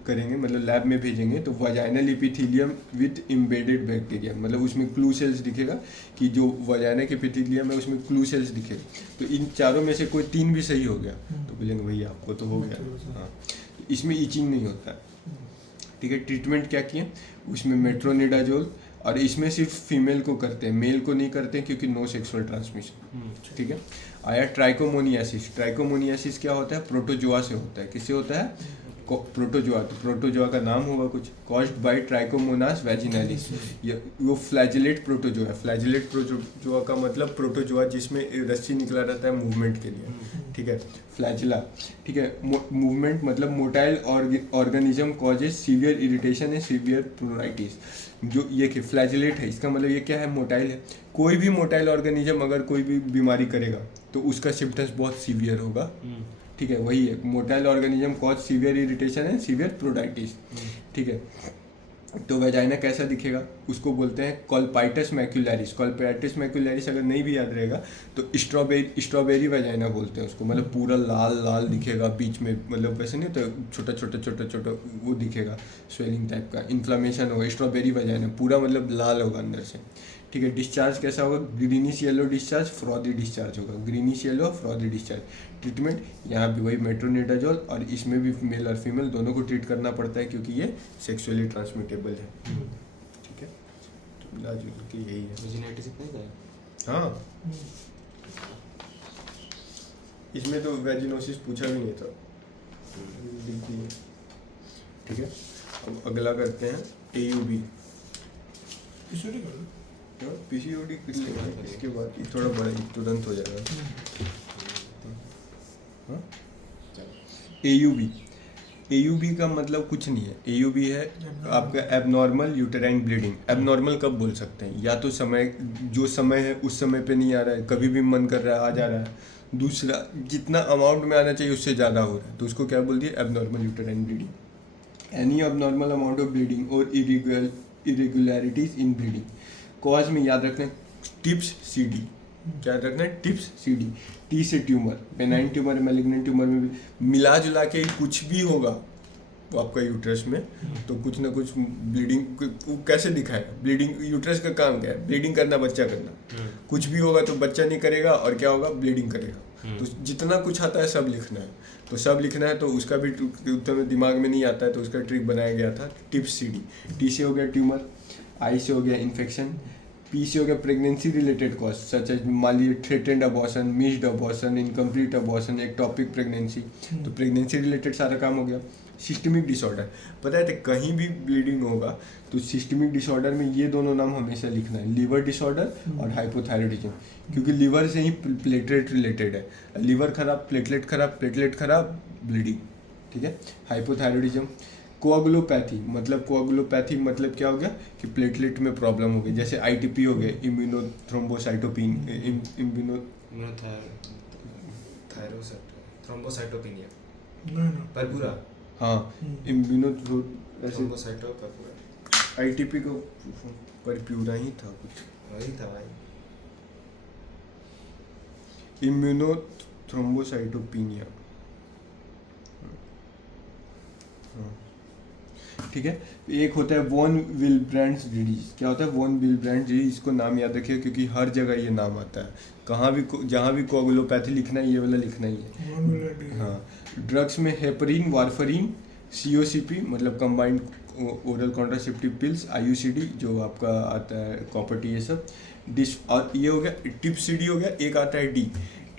करेंगे, मतलब लैब में भेजेंगे, तो vaginal epithelium with embedded bacteria, मतलब उसमें क्लू सेल्स दिखेगा कि जो वजाइना के एपिथेलियम है उसमें क्लू सेल्स दिखेगा। तो इन चारों में से कोई 3 भी सही हो गया तो बोलेंगे भैया आपको तो हो गया। हाँ, तो इसमें ईचिंग नहीं होता है। ठीक है। ट्रीटमेंट क्या किए, उसमें मेट्रोनिडाजोल, और इसमें सिर्फ फीमेल को करते हैं, मेल को नहीं करते क्योंकि नो सेक्सुअल ट्रांसमिशन, ठीक है। आया ट्राइकोमोनियासिस। ट्राइकोमोनियासिस क्या होता है, प्रोटोजोआ से होता है। किससे होता है, प्रोटोजोआ। तो प्रोटोजोआ का नाम होगा कुछ, कॉज्ड बाय ट्राइकोमोनास वैजिनालिस। ये वो फ्लैजिलेट प्रोटोजोआ है। फ्लैजिलेट प्रोटोजोआ का मतलब प्रोटोजोआ जिसमें रस्सी निकला रहता है मूवमेंट के लिए, ठीक है, फ्लैजिला, ठीक है। मूवमेंट मतलब motile organism causes severe irritation है, सीवियर प्रोराइटिस। जो ये कि फ्लैजिलेट है, इसका मतलब ये क्या है, मोटाइल है। कोई भी मोटाइल ऑर्गेनिज्म अगर कोई भी बीमारी करेगा तो उसका सिम्टम्स बहुत सीवियर होगा, ठीक है। वही है, motile organism cause severe irritation है, सीवियर प्रोडाइटिस, ठीक है। तो वेजाइना कैसा दिखेगा, उसको बोलते हैं कॉल्पाइटस मैक्युलैरिस। कॉल्पाइटस मैक्युलैरिस अगर नहीं भी याद रहेगा तो स्ट्रॉबेरी वेजाइना बोलते हैं उसको, मतलब पूरा लाल लाल दिखेगा, बीच में मतलब वैसे नहीं तो छोटा छोटा वो दिखेगा, स्वेलिंग टाइप का, इन्फ्लामेशन होगा, स्ट्रॉबेरी वेजाइना पूरा मतलब लाल होगा अंदर से, ठीक है। डिस्चार्ज कैसा होगा, greenish yellow discharge, frothy discharge होगा, greenish yellow, frothy discharge. Treatment यहाँ भी वही मेट्रोनिडाजोल, और इसमें भी मेल और फीमेल दोनों को ट्रीट करना पड़ता है क्योंकि ये सेक्सुअली ट्रांसमिटेबल है, ठीक है। तो इलाज की यही है। वेजिनाइटिस इतना ही था। हाँ, इसमें तो वेजिनोसिस पूछा भी नहीं था, लिख दिए, ठीक है। अब अगला करते हैं AUB। PCOD इसके बाद ये थोड़ा बड़ा, ये तुरंत हो जाएगा। हाँ? AUB का मतलब कुछ नहीं है। AUB है आपका एबनॉर्मल यूटेराइन ब्लीडिंग। एबनॉर्मल कब बोल सकते हैं, या तो समय, जो समय है उस समय पे नहीं आ रहा है, कभी भी मन कर रहा है आ जा रहा है। दूसरा, जितना अमाउंट में आना चाहिए उससे ज़्यादा हो रहा है, तो उसको क्या बोल दिया, abnormal uterine bleeding. Any abnormal amount of bleeding और इरेगुलरिटीज इन ब्लीडिंग। कॉज में याद रखना है टिप्स CD, क्या याद रखना है, टिप्स CD। T से tumour, benign tumour, malignant tumour में भी मिला जुला के कुछ भी होगा वो आपका यूट्रस में, तो कुछ ना कुछ ब्लीडिंग कैसे दिखाएगा। ब्लीडिंग, यूट्रस का काम क्या है, ब्लीडिंग करना, बच्चा करना। कुछ भी होगा तो बच्चा नहीं करेगा और क्या होगा, ब्लीडिंग करेगा। तो जितना कुछ आता है सब लिखना है, तो सब लिखना है, तो उसका भी उत्तर दिमाग में नहीं आता है, तो उसका ट्रिक बनाया गया था टिप्स CD। T से हो गया ट्यूमर, I से हो गया इन्फेक्शन, P से हो गया pregnancy related cause such as मान लीजिए threatened abortion, missed abortion, incomplete abortion, ectopic pregnancy, तो प्रेगनेंसी रिलेटेड सारा काम हो गया। सिस्टमिक डिसऑर्डर, पता है तो कहीं भी ब्लीडिंग होगा तो सिस्टमिक डिसऑर्डर में ये दोनों नाम हमेशा लिखना है, लीवर डिसऑर्डर और हाइपोथायरॉयडिज्म, क्योंकि लीवर से ही प्लेटलेट रिलेटेड है। लीवर खराब, प्लेटलेट खराब, ब्लीडिंग, ठीक है। हाइपोथायरॉयडिज्म, कोअगुलोपैथी मतलब क्या हो गया कि प्लेटलेट में प्रॉब्लम हो गई, जैसे ITP हो गया, इम्यूनोथ्रोम्बोसाइटोपिन, थ्रोम्बोसाइटोपिनिया, परपुरा, हाँ, थ्रोम्बोसाइटोपर्पुरा। ITP को परप्यूरा ही था कुछ, वही था भाई। इम्यूनोथ्रोम्बोसाइटोपिनिया, ठीक है। एक होता है वॉन विल्ब्रेंड्स डिजीज। क्या होता है वॉन विल्ब्रेंड्स डिजीज, इसको नाम याद रखिए क्योंकि हर जगह ये नाम आता है, कहाँ भी जहाँ भी कोअगुलोपैथी लिखना है ये वाला लिखना ही है। हाँ, ड्रग्स में हेपरिन, वारफरिन, COCP मतलब combined oral contraceptive pills, IUCD जो आपका आता है कॉपर्टी, ये सब और ये हो गया टिप्स CD हो गया। एक आता है D,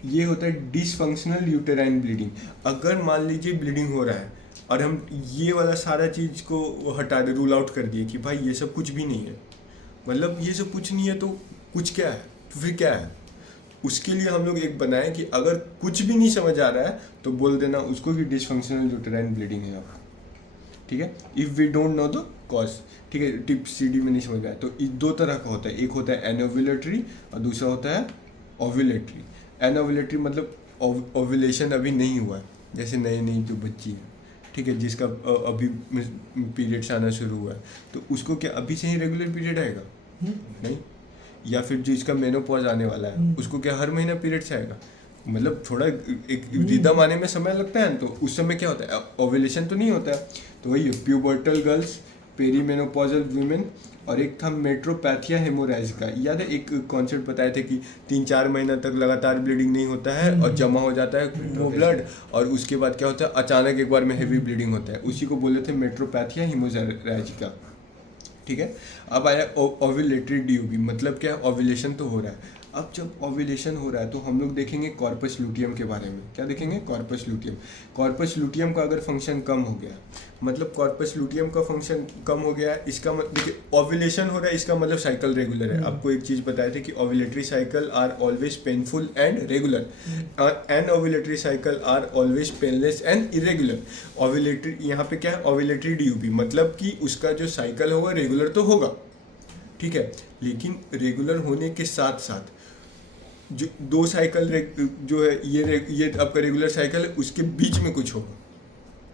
ये होता है डिसफंक्शनल यूटेराइन ब्लीडिंग। अगर मान लीजिए ब्लीडिंग हो रहा है और हम ये वाला सारा चीज़ को हटा दे, रूल आउट कर दिए कि भाई ये सब कुछ भी नहीं है, मतलब ये सब कुछ नहीं है तो कुछ क्या है, तो फिर क्या है, उसके लिए हम लोग एक बनाए कि अगर कुछ भी नहीं समझ आ रहा है तो बोल देना उसको कि डिसफंक्शनल यूटेराइन ब्लीडिंग है आपका, ठीक है। If we don't know the cause, ठीक है। टिप CD में नहीं समझ आया तो दो तरह का होता है, एक होता है एनोवुलेटरी और दूसरा होता है ओव्यूलेटरी। एनोवुलेटरी मतलब ओव्यूलेशन अभी नहीं हुआ है, जैसे नई जो बच्ची है, ठीक है, जिसका अभी पीरियड्स आना शुरू हुआ है, तो उसको क्या अभी से ही रेगुलर पीरियड आएगा? नहीं। या फिर जिसका मेनोपॉज आने वाला है उसको क्या हर महीना पीरियड्स आएगा? मतलब थोड़ा एक रिदम आने में समय लगता है, तो उस समय क्या होता है, ओव्यूलेशन तो नहीं होता है। तो वही प्यूबर्टल गर्ल्स पेरीमेनोपॉजल वुमेन, और एक था मेट्रोपैथिया हेमोरेजिका। याद है एक कॉन्सेप्ट बताए थे कि 3-4 महीना तक लगातार ब्लीडिंग नहीं होता है और जमा हो जाता है वो ब्लड, और उसके बाद क्या होता है अचानक एक बार में हेवी ब्लीडिंग होता है, उसी को बोले थे मेट्रोपैथिया हेमोरेजिका। ठीक है, अब आया ओव्यूलेटरी ड्यूबी, मतलब क्या, ओव्यूलेशन तो हो रहा है। अब जब ओव्यूलेशन हो रहा है तो हम लोग देखेंगे कॉर्पस लुटियम के बारे में। क्या देखेंगे? Corpus luteum. कॉर्पस लुटियम का अगर फंक्शन कम हो गया, मतलब कॉर्पस लुटियम का फंक्शन कम हो गया, इसका मतलब देखिए ओव्यूलेशन हो रहा है, इसका मतलब साइकिल रेगुलर है। आपको एक चीज़ बताए थे कि ovulatory cycle are always painful and regular, and ovulatory cycle are always painless and irregular. Ovulatory यहाँ पे क्या है? ओव्यूलेटरी ड्यूबी, मतलब कि उसका जो साइकिल होगा रेगुलर तो होगा, ठीक है, लेकिन रेगुलर होने के साथ साथ जो 2 साइकिल जो है ये आपका रेगुलर साइकिल है, उसके बीच में कुछ होगा।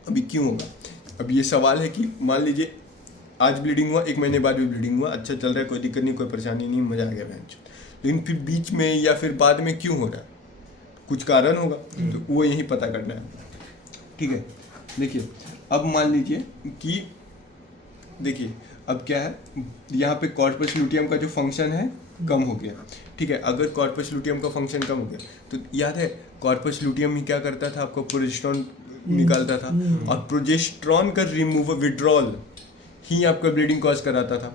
अभी क्यों होगा? अब ये सवाल है कि मान लीजिए आज ब्लीडिंग हुआ, 1 महीने बाद भी ब्लीडिंग हुआ, अच्छा चल रहा है, कोई दिक्कत नहीं, कोई परेशानी नहीं, मजा आ गया बहन, लेकिन फिर बीच में या फिर बाद में क्यों हो रहा है? कुछ कारण होगा, तो वो यही पता करना है। ठीक है, देखिए अब मान लीजिए कि देखिए अब क्या है, यहाँ पे कॉर्पस लुटियम का जो फंक्शन है कम हो गया। ठीक है, अगर कॉर्पस लुटियम का फंक्शन कम हो गया तो याद है कॉर्पस लुटियम ही क्या करता था? आपका प्रोजेस्टेरॉन निकालता था, और प्रोजेस्टेरॉन का विड्रॉल ही आपका ब्लीडिंग कॉज कराता था।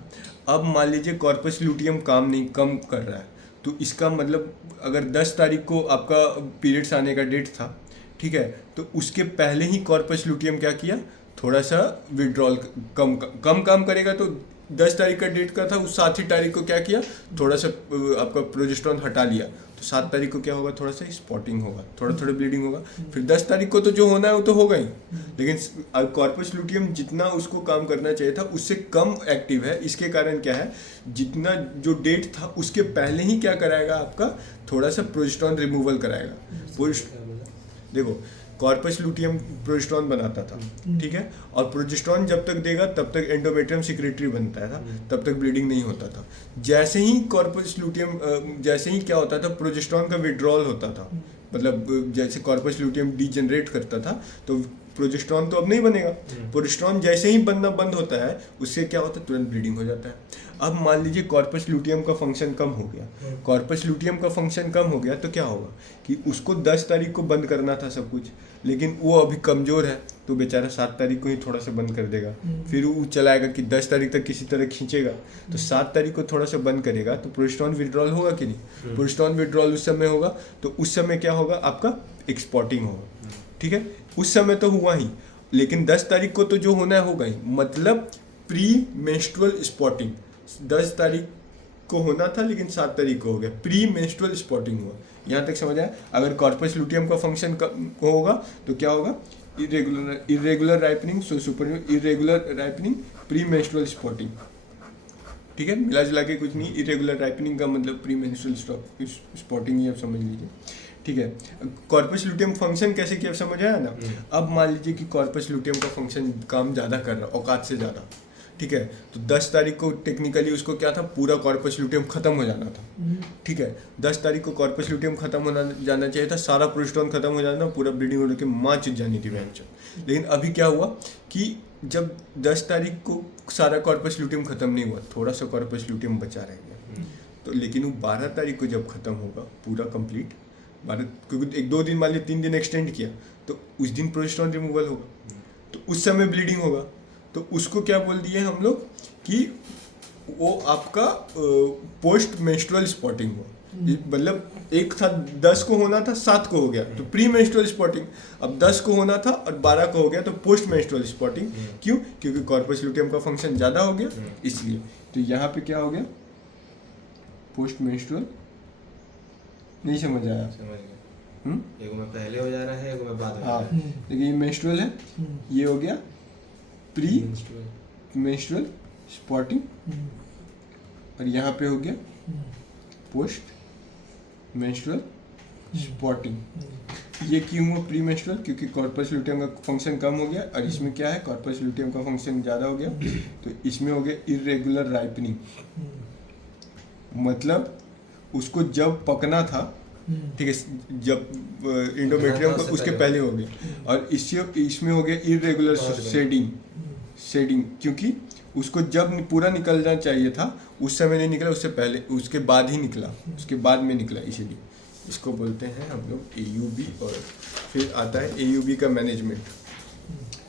अब मान लीजिए कॉर्पस लुटियम कम कर रहा है, तो इसका मतलब अगर 10 तारीख को आपका पीरियड्स आने का डेट था, ठीक है, तो उसके पहले ही कॉर्पस लुटियम क्या किया? थोड़ा सा विड्रॉल कम काम करेगा, तो 10 तारीख का डेट का था, उस 7 ही तारीख को क्या किया? थोड़ा सा आपका प्रोजेस्टेरॉन हटा लिया, तो 7 तारीख को क्या होगा? थोड़ा सा स्पॉटिंग होगा, थोड़ा ब्लीडिंग होगा। फिर 10 तारीख को तो जो होना है वो तो होगा ही, लेकिन कॉर्पस लुटियम जितना उसको काम करना चाहिए था उससे कम एक्टिव है। इसके कारण क्या है, जितना जो डेट था उसके पहले ही क्या कराएगा? आपका थोड़ा सा प्रोजेस्टेरॉन रिमूवल कराएगा। देखो कॉर्पस लुटियम प्रोजेस्टेरॉन बनाता था, ठीक है, और प्रोजेस्टेरॉन जब तक देगा तब तक एंडोमेट्रियम सिक्रेटरी बनता था, तब तक ब्लीडिंग नहीं होता था। जैसे ही कॉर्पस लुटियम जैसे ही क्या होता था, प्रोजेस्टेरॉन का विड्रॉल होता था, मतलब जैसे कॉर्पस लुटियम डीजनरेट करता था तो प्रोजेस्टेरॉन तो अब नहीं बनेगा। प्रोजेस्टेरॉन जैसे ही बनना बंद होता है उससे क्या होता है? तुरंत ब्लीडिंग हो जाता है। अब मान लीजिए कॉर्पस लुटियम का फंक्शन कम हो गया, कॉर्पस लुटियम का फंक्शन कम हो गया तो क्या होगा कि उसको 10 तारीख को बंद करना था सब कुछ, लेकिन वो अभी कमज़ोर है तो बेचारा 7 तारीख को ही थोड़ा सा बंद कर देगा, फिर वो चलाएगा कि 10 तारीख तक किसी तरह खींचेगा, तो 7 तारीख को थोड़ा सा बंद करेगा तो प्रोजेस्टेरॉन विड्रॉल होगा कि नहीं? प्रोजेस्टेरॉन विड्रॉल उस समय होगा, तो उस समय क्या होगा? आपका एक्सपोर्टिंग होगा, ठीक है, उस समय तो हुआ ही, लेकिन 10 तारीख को तो जो होना है होगा ही, मतलब प्री मेंस्ट्रुअल स्पॉटिंग 10 तारीख को होना था लेकिन 7 तारीख को हो गया, प्री मेंस्ट्रुअल स्पॉटिंग हुआ। यहाँ तक समझ आया? अगर कॉर्पस लुटियम का फंक्शन होगा तो क्या होगा? Irregular ripening, irregular ripening, pre menstrual spotting. ठीक है, मिला जुला के कुछ नहीं, इरेगुलर राइपनिंग का मतलब प्री मेंस्ट्रुअल स्पॉटिंग ही आप समझ लीजिए। ठीक है, कॉर्पस लुटियम फंक्शन कैसे किया समझ आया ना? अब मान लीजिए कि कॉर्पस लुटियम का फंक्शन काम ज़्यादा कर रहा है, औकात से ज़्यादा, ठीक है, तो 10 तारीख को टेक्निकली उसको क्या था? पूरा कॉर्पस लुटियम खत्म हो जाना था, ठीक है, 10 तारीख को कॉर्पस लुटियम खत्म होना जाना चाहिए था, सारा प्रोजेस्टेरॉन खत्म हो जाना, पूरा ब्लीडिंग होने के माँ चुट जानी थी बहन। लेकिन अभी क्या हुआ कि जब 10 तारीख को सारा कॉर्पस लुटियम खत्म नहीं हुआ, थोड़ा सा कॉर्पस लुटियम बचा रह गया, तो लेकिन वो 12 तारीख को जब खत्म होगा पूरा कंप्लीट, 12, क्योंकि 1-2 दिन मान लीजिए 3 दिन एक्सटेंड किया तो उस दिन प्रोजेस्टेरॉन रिमूवल होगा, तो उस समय ब्लीडिंग होगा, तो उसको क्या बोल दिए हम लोग कि वो आपका पोस्ट मेंस्ट्रुअल स्पॉटिंग हुआ। मतलब एक था 10 को होना था, 7 को हो गया तो प्री मेंस्ट्रुअल स्पॉटिंग, अब 10 को होना था और 12 को हो गया तो पोस्ट मेंस्ट्रुअल स्पॉटिंग। क्यों? क्योंकि कॉर्पस लुटियम का फंक्शन ज़्यादा हो गया इसलिए। तो यहाँ पे क्या हो गया? Post menstrual. नहीं समझ आया? समझ गया। एक में पहले हो जा रहा है, एक में बाद में। हाँ, देखिए ये मेंस्ट्रुअल है, ये हो गया प्री मेंस्ट्रुअल स्पॉटिंग, और यहाँ पे हो गया पोस्ट मेंस्ट्रुअल स्पॉटिंग। ये क्यों हुआ प्री मेंस्ट्रुअल? क्योंकि कॉर्पस लुटियम का फंक्शन कम हो गया, और इसमें क्या है? कॉर्पस लुटियम का फंक्शन ज़्यादा हो गया, तो इसमें हो गया इरेगुलर राइपनिंग। मतलब उसको जब पकना था, ठीक है, जब इंडोमेट्रियम को उसके पहले हो गया, और इसमें हो गया इरेगुलर शेडिंग, क्योंकि उसको जब पूरा निकलना चाहिए था उस समय नहीं निकला, उससे पहले उसके बाद ही निकला, उसके बाद में निकला, इसीलिए इसको बोलते हैं हम लोग AUB। और फिर आता है AUB का मैनेजमेंट,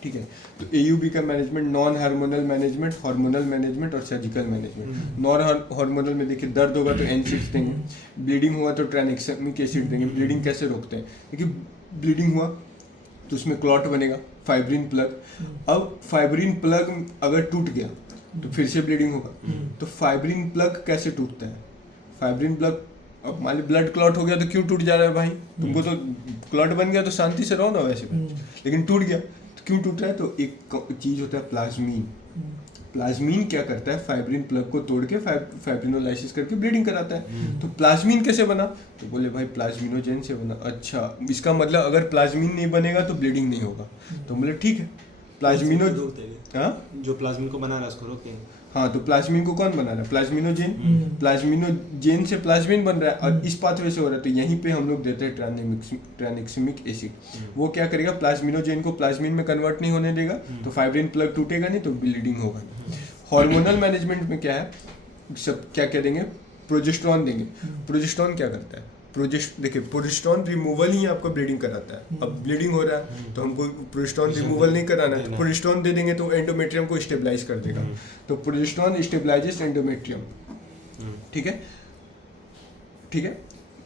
ठीक है। तो AUB का management non hormonal management, hormonal management और सर्जिकल मैनेजमेंट। नॉन हार्मोनल में देखिए दर्द होगा तो NSAIDs देंगे, ब्लीडिंग हुआ तो ट्राइनेक्सामिक एसिड देंगे। ब्लीडिंग कैसे रोकते हैं? देखिए ब्लीडिंग हुआ तो उसमें क्लॉट बनेगा, फाइब्रिन प्लग। अब फाइब्रिन प्लग अगर टूट गया तो फिर से ब्लीडिंग होगा। तो फाइब्रिन प्लग कैसे टूटता है? फाइब्रिन प्लग, अब मान ली ब्लड क्लॉट हो गया तो क्यों टूट जा रहा है भाई? तुमको तो क्लॉट बन गया तो शांति से रहो ना वैसे भी, लेकिन टूट गया तो क्यों टूट रहा है? तो एक चीज होता है प्लाज्मीन। प्लाज्मीन क्या करता है? फाइब्रिन प्लग को तोड़ के फाइब्रिनोलाइसिस करके ब्लीडिंग कराता है। तो प्लाज्मीन कैसे बना? तो बोले भाई प्लाज्मिनोजेन से बना। अच्छा, इसका मतलब अगर प्लाज्मीन नहीं बनेगा तो ब्लीडिंग नहीं होगा। तो बोले ठीक है, प्लाज्मिनो, हाँ जो प्लाज्मिन को बना रहा है उसको रोक देंगे। हाँ, तो प्लाज्मिन को कौन बना रहा है? प्लाज्मिनोजेन। प्लाज्मिनोजेन से प्लाज्मिन बन रहा है और इस पाथवे से हो रहा है। तो यहीं पे हम लोग देते हैं ट्राइनेक्सामिक एसिड। वो क्या करेगा? प्लाज्मिनोजेन को प्लाज्मिन में कन्वर्ट नहीं होने देगा, तो फाइब्रिन प्लग टूटेगा नहीं, तो ब्लीडिंग होगा। हार्मोनल मैनेजमेंट में क्या है? सब क्या कह देंगे? प्रोजेस्टेरॉन देंगे। प्रोजेस्टेरॉन क्या करता है? देखिए प्रोजेस्टेरॉन रिमूवल ही आपको ब्लीडिंग कराता है। अब ब्लीडिंग हो रहा है तो हमको प्रोजेस्टेरॉन रिमूवल नहीं कराना है, तो प्रोजेस्टेरॉन दे देंगे तो एंडोमेट्रियम को स्टेबलाइज कर देगा। तो प्रोजेस्टेरॉन स्टेबलाइजेस एंडोमेट्रियम, ठीक है, ठीक है।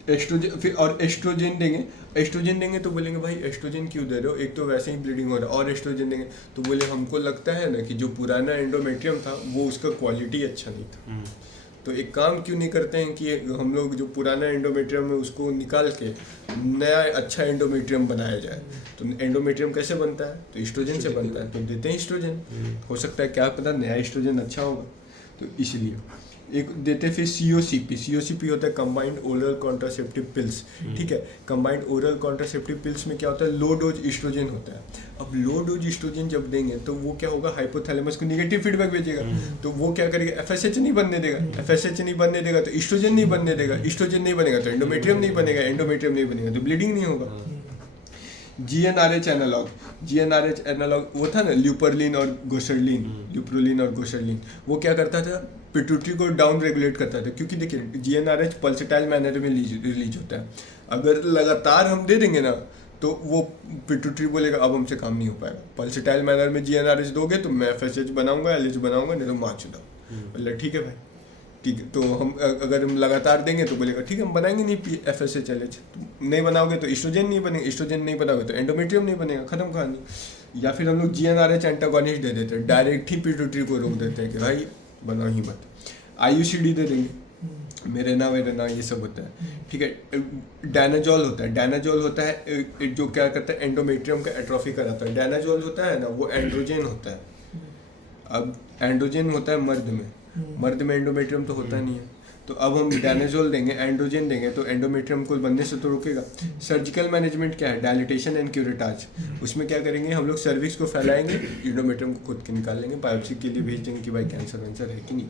एस्ट्रोजन, फिर और एस्ट्रोजन देंगे। एस्ट्रोजन देंगे तो बोलेंगे भाई एस्ट्रोजन क्यों दे रहे हो? एक तो वैसे ही ब्लीडिंग हो रहा है और एस्ट्रोजन देंगे तो बोले हमको लगता है ना कि जो पुराना एंडोमेट्रियम था वो उसका क्वालिटी अच्छा नहीं था, तो एक काम क्यों नहीं करते हैं कि हम लोग जो पुराना एंडोमेट्रियम है उसको निकाल के नया अच्छा एंडोमेट्रियम बनाया जाए। तो एंडोमेट्रियम कैसे बनता है? तो एस्ट्रोजन से बनता है, तो देते हैं एस्ट्रोजन। हो सकता है क्या पता नया एस्ट्रोजन अच्छा होगा, तो इसलिए एक देते हैं। फिर COCP होता है कंबाइंड ओरल कॉन्ट्रासेप्टिव पिल्स, ठीक है। कंबाइंड ओरल कॉन्ट्रासेप्टिव पिल्स में क्या होता है? लो डोज एस्ट्रोजन होता है। अब लो डोज एस्ट्रोजन जब देंगे तो वो क्या होगा? हाइपोथैलेमस को नेगेटिव फीडबैक भेजेगा, तो वो क्या करेगा? FSH नहीं बनने देगा। FSH नहीं बनने देगा तो एस्ट्रोजन नहीं बनने देगा। एस्ट्रोजन नहीं बनेगा तो एंडोमेट्रियम नहीं बनेगा। एंडोमेट्रियम नहीं बनेगा तो ब्लीडिंग नहीं होगा। GnRH एनालॉग वो था ना, ल्यूपरलिन और गोसरलिन। वो क्या करता था? पिट्यूटरी को डाउन रेगुलेट करता था, क्योंकि देखिए GnRH पल्सेटाइल मैनर में रिलीज होता है। अगर लगातार हम दे देंगे ना तो वो पिट्यूटरी बोलेगा अब हमसे काम नहीं हो पाएगा। पल्सेटाइल मैनर में GnRH दोगे तो मैं FSH बनाऊंगा, LH बनाऊंगा, नहीं तो मार चुदा। बोले ठीक है भाई, ठीक है। तो हम अगर हम लगातार देंगे तो बोलेगा ठीक है हम बनाएंगे नहीं FSH LH। नहीं बनाओगे तो एस्ट्रोजन नहीं बनेगा, एस्ट्रोजन नहीं बनाओगे तो एंडोमेट्रियम नहीं बनेगा, खत्म कहानी। या फिर हम लोग GnRH एंटागोनिस्ट दे देते हैं, डायरेक्ट ही पिट्यूटरी को रोक देते हैं कि भाई बनाओ ही मत। IUCD दे देंगे, मेरेना ये सब होता है, ठीक है। डायनाजोल होता है जो क्या करता है? एंडोमेट्रियम का एट्रोफी कराता है। डायनाजोल होता है ना, वो एंड्रोजन होता है। अब एंड्रोजन होता है मर्द में एंडोमेट्रियम तो होता नहीं है, तो अब हम डायनाजोल देंगे, एंड्रोजन देंगे तो एंडोमेट्रियम को बनने से तो रोकेगा। सर्जिकल मैनेजमेंट क्या है? Dilatation and curettage. उसमें क्या करेंगे? हम लोग सर्विक्स को फैलाएंगे, एंडोमेट्रियम को खुद के निकाल लेंगे, बायोप्सी के लिए भेज देंगे कि भाई कैंसर वैंसर है कि नहीं।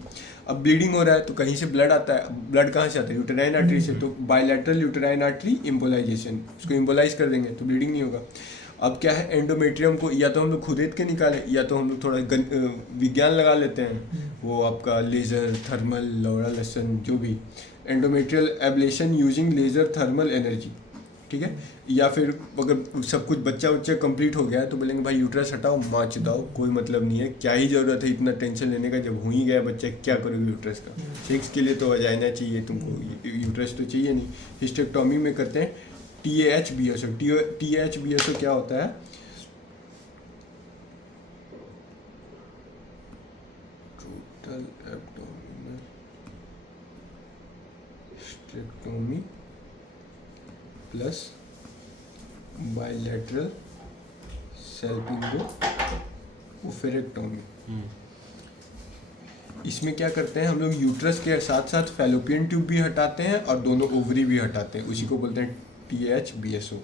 अब ब्लीडिंग हो रहा है तो कहीं से ब्लड आता है। ब्लड कहाँ से आता है? यूटेराइन आर्टरी से। तो बायलैटरल यूटेराइन आर्टरी इम्बोलाइजेशन, उसको इम्बोलाइज कर देंगे तो ब्लीडिंग नहीं होगा। अब क्या है? एंडोमेट्रियम को या तो हम लोग खुदेद के निकालें या तो हम लोग थोड़ा विज्ञान लगा लेते हैं, वो आपका लेज़र, थर्मल, लौड़ा लहसन, जो भी endometrial ablation using laser thermal energy, ठीक है। या फिर अगर सब कुछ बच्चा कंप्लीट हो गया है तो बोलेंगे भाई यूट्रस हटाओ, माच दाओ, कोई मतलब नहीं है, क्या ही ज़रूरत है इतना टेंशन लेने का, जब हो ही गया बच्चा क्या करोगे यूट्रस का। सेक्स के लिए तो वजाइना चाहिए तुमको, यूट्रस तो चाहिए नहीं। हिस्टेक्टोमी में करते हैं TAH-BSO। TAH-BSO क्या होता है? Total abdominal hysterectomy plus bilateral salpingo-oophorectomy. इसमें क्या करते हैं हम लोग? यूट्रस के साथ साथ फैलोपियन ट्यूब भी हटाते हैं और दोनों ओवरी भी हटाते हैं, उसी को बोलते हैं TAH-BSO,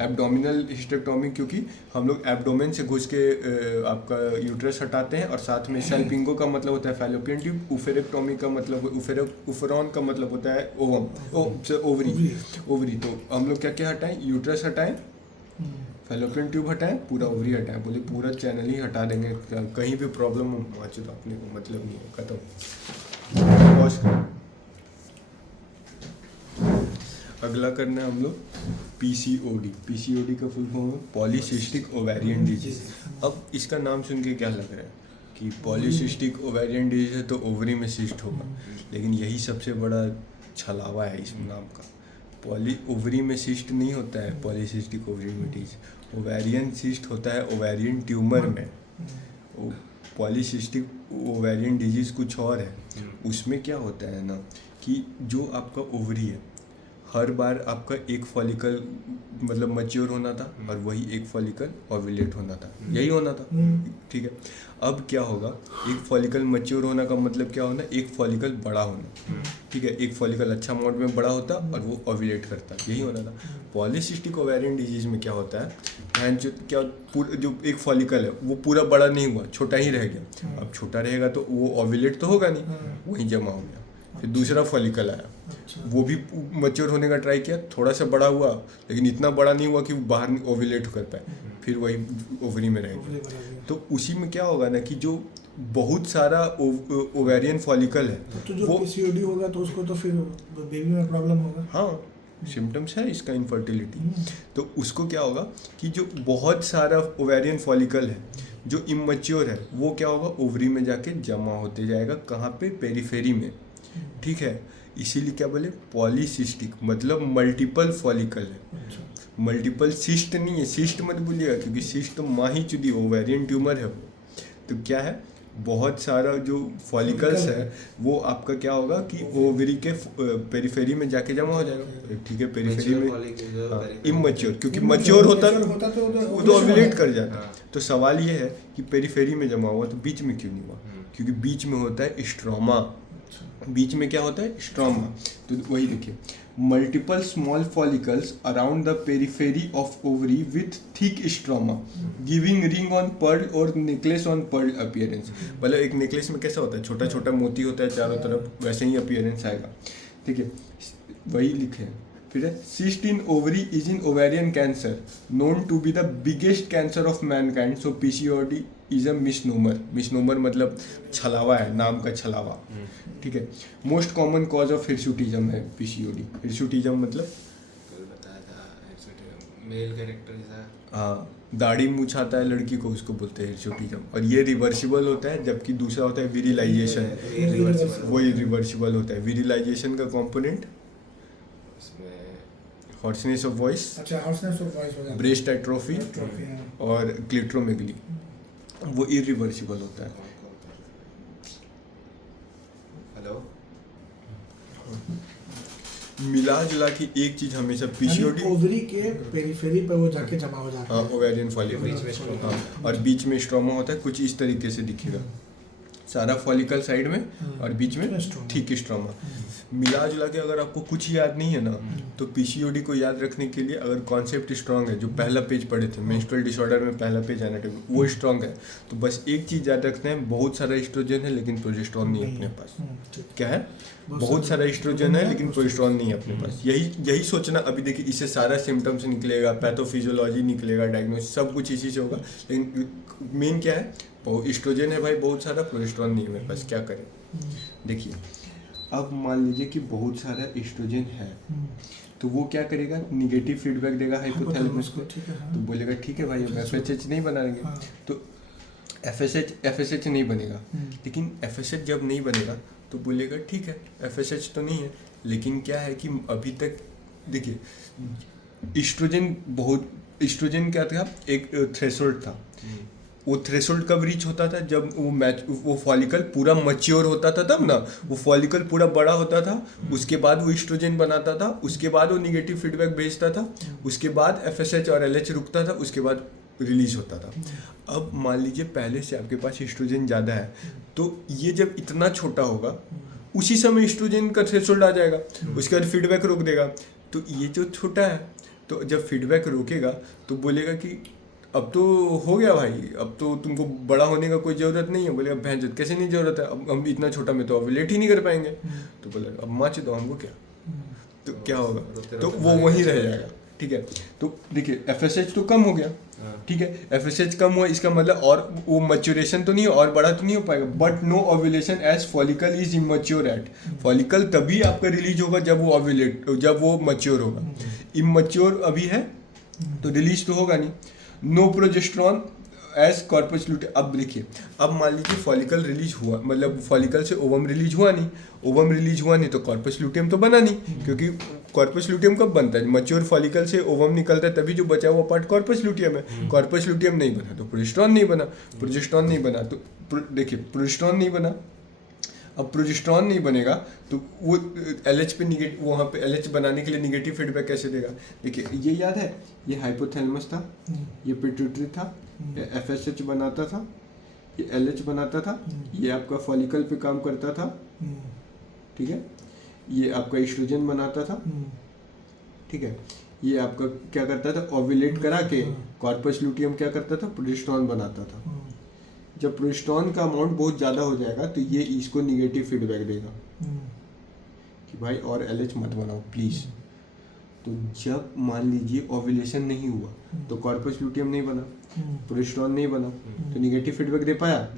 एब्डोमिनल हिस्टेक्टोमी, क्योंकि हम लोग एब्डोमेन से घुस के आपका यूट्रस हटाते हैं और साथ में सैल्पिंगो का मतलब होता है फैलोपियन ट्यूब, उफेरेक्टोमी का मतलब उफेरॉन का मतलब होता है ओवरी। तो हम लोग क्या क्या हटाएं? यूट्रस हटाएं, फेलोपियन ट्यूब हटाएं, पूरा ओवरी हटाएं, बोले पूरा चैनल ही हटा देंगे, कहीं भी प्रॉब्लम हो वाच तो अपने को मतलब नहीं है, खत्म। वॉश करो। अगला करना है हम लोग पीसीओडी। पीसीओडी का फुल फॉर्म है पॉलीसिस्टिक ओवेरियन डिजीज। अब इसका नाम सुन के क्या लग रहा है कि पॉलीसिस्टिक ओवेरियन डिजीज है तो ओवरी में सिस्ट होगा, लेकिन यही सबसे बड़ा छलावा है इस नाम का। ओवरी में सिस्ट नहीं होता है polycystic ovarian disease, ovarian cyst होता है ओवेरियन ट्यूमर में। पॉलीसिस्टिक ओवेरियन डिजीज कुछ और है, उसमें क्या होता है ना कि जो आपका ओवरी है हर बार आपका एक फॉलिकल मतलब मैच्योर होना था और वही एक फॉलिकल ओव्यूलेट होना था, यही होना था, ठीक है। अब क्या होगा, एक फॉलिकल मैच्योर होना का मतलब क्या होना, एक फॉलिकल बड़ा होना, ठीक है। एक फॉलिकल अच्छा अमाउंट में बड़ा होता और वो ओव्यूलेट करता, यही होना था। पॉलीसिस्टिक ओवेरियन डिजीज में क्या होता है, क्या जो एक फॉलिकल है वो पूरा बड़ा नहीं हुआ, छोटा ही रह गया। अब छोटा रहेगा तो वो ओव्यूलेट तो होगा नहीं, वहीं जमा हो गया। फिर दूसरा फॉलिकल आया, वो भी मैच्योर होने का ट्राई किया, थोड़ा सा बड़ा हुआ लेकिन इतना बड़ा नहीं हुआ कि वो बाहर ओव्यूलेट कर पाए, फिर वही ओवरी में रहेगा। तो उसी में क्या होगा ना कि जो बहुत सारा ओवेरियन फॉलिकल है तो जो वो पीसीओडी होगा तो उसको तो फिर बेबी में प्रॉब्लम होगा। हाँ, सिम्टम्स है इसका इनफर्टिलिटी। तो उसको क्या होगा कि जो बहुत सारा ओवेरियन फॉलिकल है जो इमैच्योर है वो क्या होगा, ओवरी में जाके जमा होते जाएगा, कहाँ पे, पेरिफेरी में, ठीक है। इसीलिए क्या बोले पॉलीसिस्टिक मतलब मल्टीपल फॉलिकल है, मल्टीपल सिस्ट नहीं है। सिस्ट मत बोलिएगा क्योंकि सिस्ट तो माँ ही चुदी, ओवेरियन ट्यूमर है वो। तो क्या है, बहुत सारा जो फॉलिकल्स है वो आपका क्या होगा कि ओवरी के पेरिफेरी में जाके जमा हो जाएगा, ठीक है। पेरिफेरी में इमैच्योर, क्योंकि मैच्योर होता तो वो तो ओव्यूलेट कर जाता। तो सवाल ये है कि पेरिफेरी में जमा हुआ तो बीच में क्यों नहीं हुआ, क्योंकि बीच में होता है स्ट्रोमा। बीच में क्या होता है, स्ट्रोमा। तो वही देखिए, multiple small follicles around the periphery of ovary with thick stroma giving ring on pearl और नेकलेस ऑन पर्ल अपीयरेंस। मतलब एक नेकलेस में कैसा होता है, छोटा छोटा मोती होता है चारों तरफ, वैसे ही अपीयरेंस आएगा, ठीक है। वही लिखे हैं। फिर है cyst in ovary is in ovarian cancer known to be the biggest cancer of mankind, so PCOD is a misnomer. Misnomer मतलब छलावा है, नाम का छलावा, ठीक है। Most common cause of hirsutism है पीसीओडी। हिरसुटिज्म मतलब बताया था मेल कैरेक्टर जैसा, हाँ, दाढ़ी मूछ आता है लड़की को, उसको बोलते हैं हिरसुटिज्म। और ये रिवर्सिबल होता है, जबकि दूसरा होता है विरिलाइजेशन, वही रिवर्सिबल होता है। विरिलाइजेशन का कंपोनेंट हॉर्सनेस ऑफ वॉइस, अच्छा हॉर्सनेस ऑफ वॉइस हो जाता है, ब्रेस्ट एट्रोफी हाँ। और क्लिट्रोमेगली, वो इरिवर्सिबल होता है। हेलो, मिला जुला की एक चीज हमेशा पीसीओडी ओवरी के पेरिफेरी पे वो जाके जमा हो जाता हाँ, है। ओवेरियन फॉलिकल बीच में स्ट्रोमा। हाँ, और बीच में स्ट्रोमा होता है, कुछ इस तरीके से दिखेगा, सारा फॉलिकल साइड में और बीच में स्ट्रोमा। ठीक स्ट्रोमा। मिला जुला के अगर आपको कुछ याद नहीं है ना, तो पीसीओडी को याद रखने के लिए अगर कॉन्सेप्ट स्ट्रांग है, जो पहला पेज पढ़े थे मेंस्ट्रुअल डिसऑर्डर में पहला पेज एनाटॉमी, वो स्ट्रांग है, तो बस एक चीज याद रखना है, बहुत सारा एस्ट्रोजन है लेकिन प्रोजेस्टेरोन नहीं है अपने पास। क्या है, बहुत सारा एस्ट्रोजन है लेकिन प्रोजेस्टेरोन नहीं है अपने पास। यही सोचना। अभी देखिए, इससे सारा सिम्टम्स निकलेगा, पैथोफिजियोलॉजी निकलेगा, डायग्नोसिस सब कुछ इसी से होगा, लेकिन मेन क्या है, एस्ट्रोजन है भाई बहुत सारा, प्रोजेस्टेरोन नहीं है मेरे पास, क्या करें। देखिए, अब मान लीजिए कि बहुत सारा एस्ट्रोजन है, तो वो क्या करेगा, निगेटिव फीडबैक देगा हाइपोथैलेमस को, तो बोलेगा ठीक है भाई अब एफएसएच नहीं बनाएंगे, तो एफएसएच नहीं बनेगा। लेकिन एफएसएच जब नहीं बनेगा तो बोलेगा ठीक है एफएसएच तो नहीं है, लेकिन क्या है कि अभी तक देखिए एस्ट्रोजन क्या था, एक थ्रेशोल्ड था। वो थ्रेशोल्ड कब रीच होता था, जब वो फॉलिकल पूरा मैच्योर होता था, तब ना वो फॉलिकल पूरा बड़ा होता था, उसके बाद वो एस्ट्रोजन बनाता था, उसके बाद वो निगेटिव फीडबैक भेजता था, उसके बाद एफएसएच और एलएच रुकता था, उसके बाद रिलीज होता था। अब मान लीजिए पहले से आपके पास एस्ट्रोजन ज़्यादा है, तो ये जब इतना छोटा होगा उसी समय एस्ट्रोजन का थ्रेशोल्ड आ जाएगा, उसके बाद फीडबैक रोक देगा। तो ये जो छोटा है, तो जब फीडबैक रोकेगा तो बोलेगा कि अब तो हो गया भाई, अब तो तुमको बड़ा होने का कोई ज़रूरत नहीं है। बोलेगा भैंस कैसे नहीं ज़रूरत है, अब हम इतना छोटा में तो ओव्यूलेट ही नहीं कर पाएंगे। तो बोलेगा अब माच दो हमको क्या, तो क्या होगा, तो वो वहीं रह जाएगा, ठीक है। तो देखिए FSH तो कम हो गया, ठीक है, FSH कम हुआ, इसका मतलब और वो मैच्योरेशन तो नहीं, और बड़ा तो नहीं हो पाएगा, but no ovulation as follicle is immature yet. Follicle तभी आपका रिलीज होगा जब वो ओव्यूलेट, जब वो मैच्योर होगा। इमैच्योर अभी है तो रिलीज तो होगा नहीं। No progesterone as corpus luteum. अब देखिए, अब मान लीजिए फॉलिकल रिलीज हुआ, मतलब फॉलिकल से ओवम रिलीज हुआ नहीं, ओवम रिलीज हुआ नहीं तो कॉर्पस लुटियम तो बना नहीं, क्योंकि कॉर्पस लुटियम कब बनता है, मैच्योर फॉलिकल से ओवम निकलता है, तभी जो बचा हुआ पार्ट कॉर्पस लुटियम है। कॉर्पस लुटियम नहीं बना तो प्रोजेस्टेरॉन नहीं बना, प्रोजेस्टेरॉन नहीं बना तो देखिए प्रोजेस्टेरॉन नहीं बना। अब प्रोजेस्टेरॉन नहीं बनेगा तो वो LH पे निगेटिव, वहाँ पे LH बनाने के लिए निगेटिव फीडबैक कैसे देगा। देखिए ये याद है, ये हाइपोथैलेमस था, ये पिट्यूटरी था, ये FSH बनाता था, ये LH बनाता था, ये आपका फॉलिकल पे काम करता था, ठीक है, ये आपका एस्ट्रोजन बनाता था, ठीक है, ये आपका क्या करता था, ओव्यूलेट करा के कॉर्पस लुटियम क्या करता था, प्रोजेस्टेरॉन बनाता था। जब प्रोजेस्टेरॉन का अमाउंट बहुत ज़्यादा हो जाएगा तो ये इसको निगेटिव फीडबैक देगा कि भाई और LH मत बनाओ प्लीज़। तो जब मान लीजिए ओव्यूलेशन नहीं हुआ तो कॉर्पस लुटियम नहीं बना, प्रोजेस्टेरॉन नहीं बना, तो निगेटिव फीडबैक दे पाया,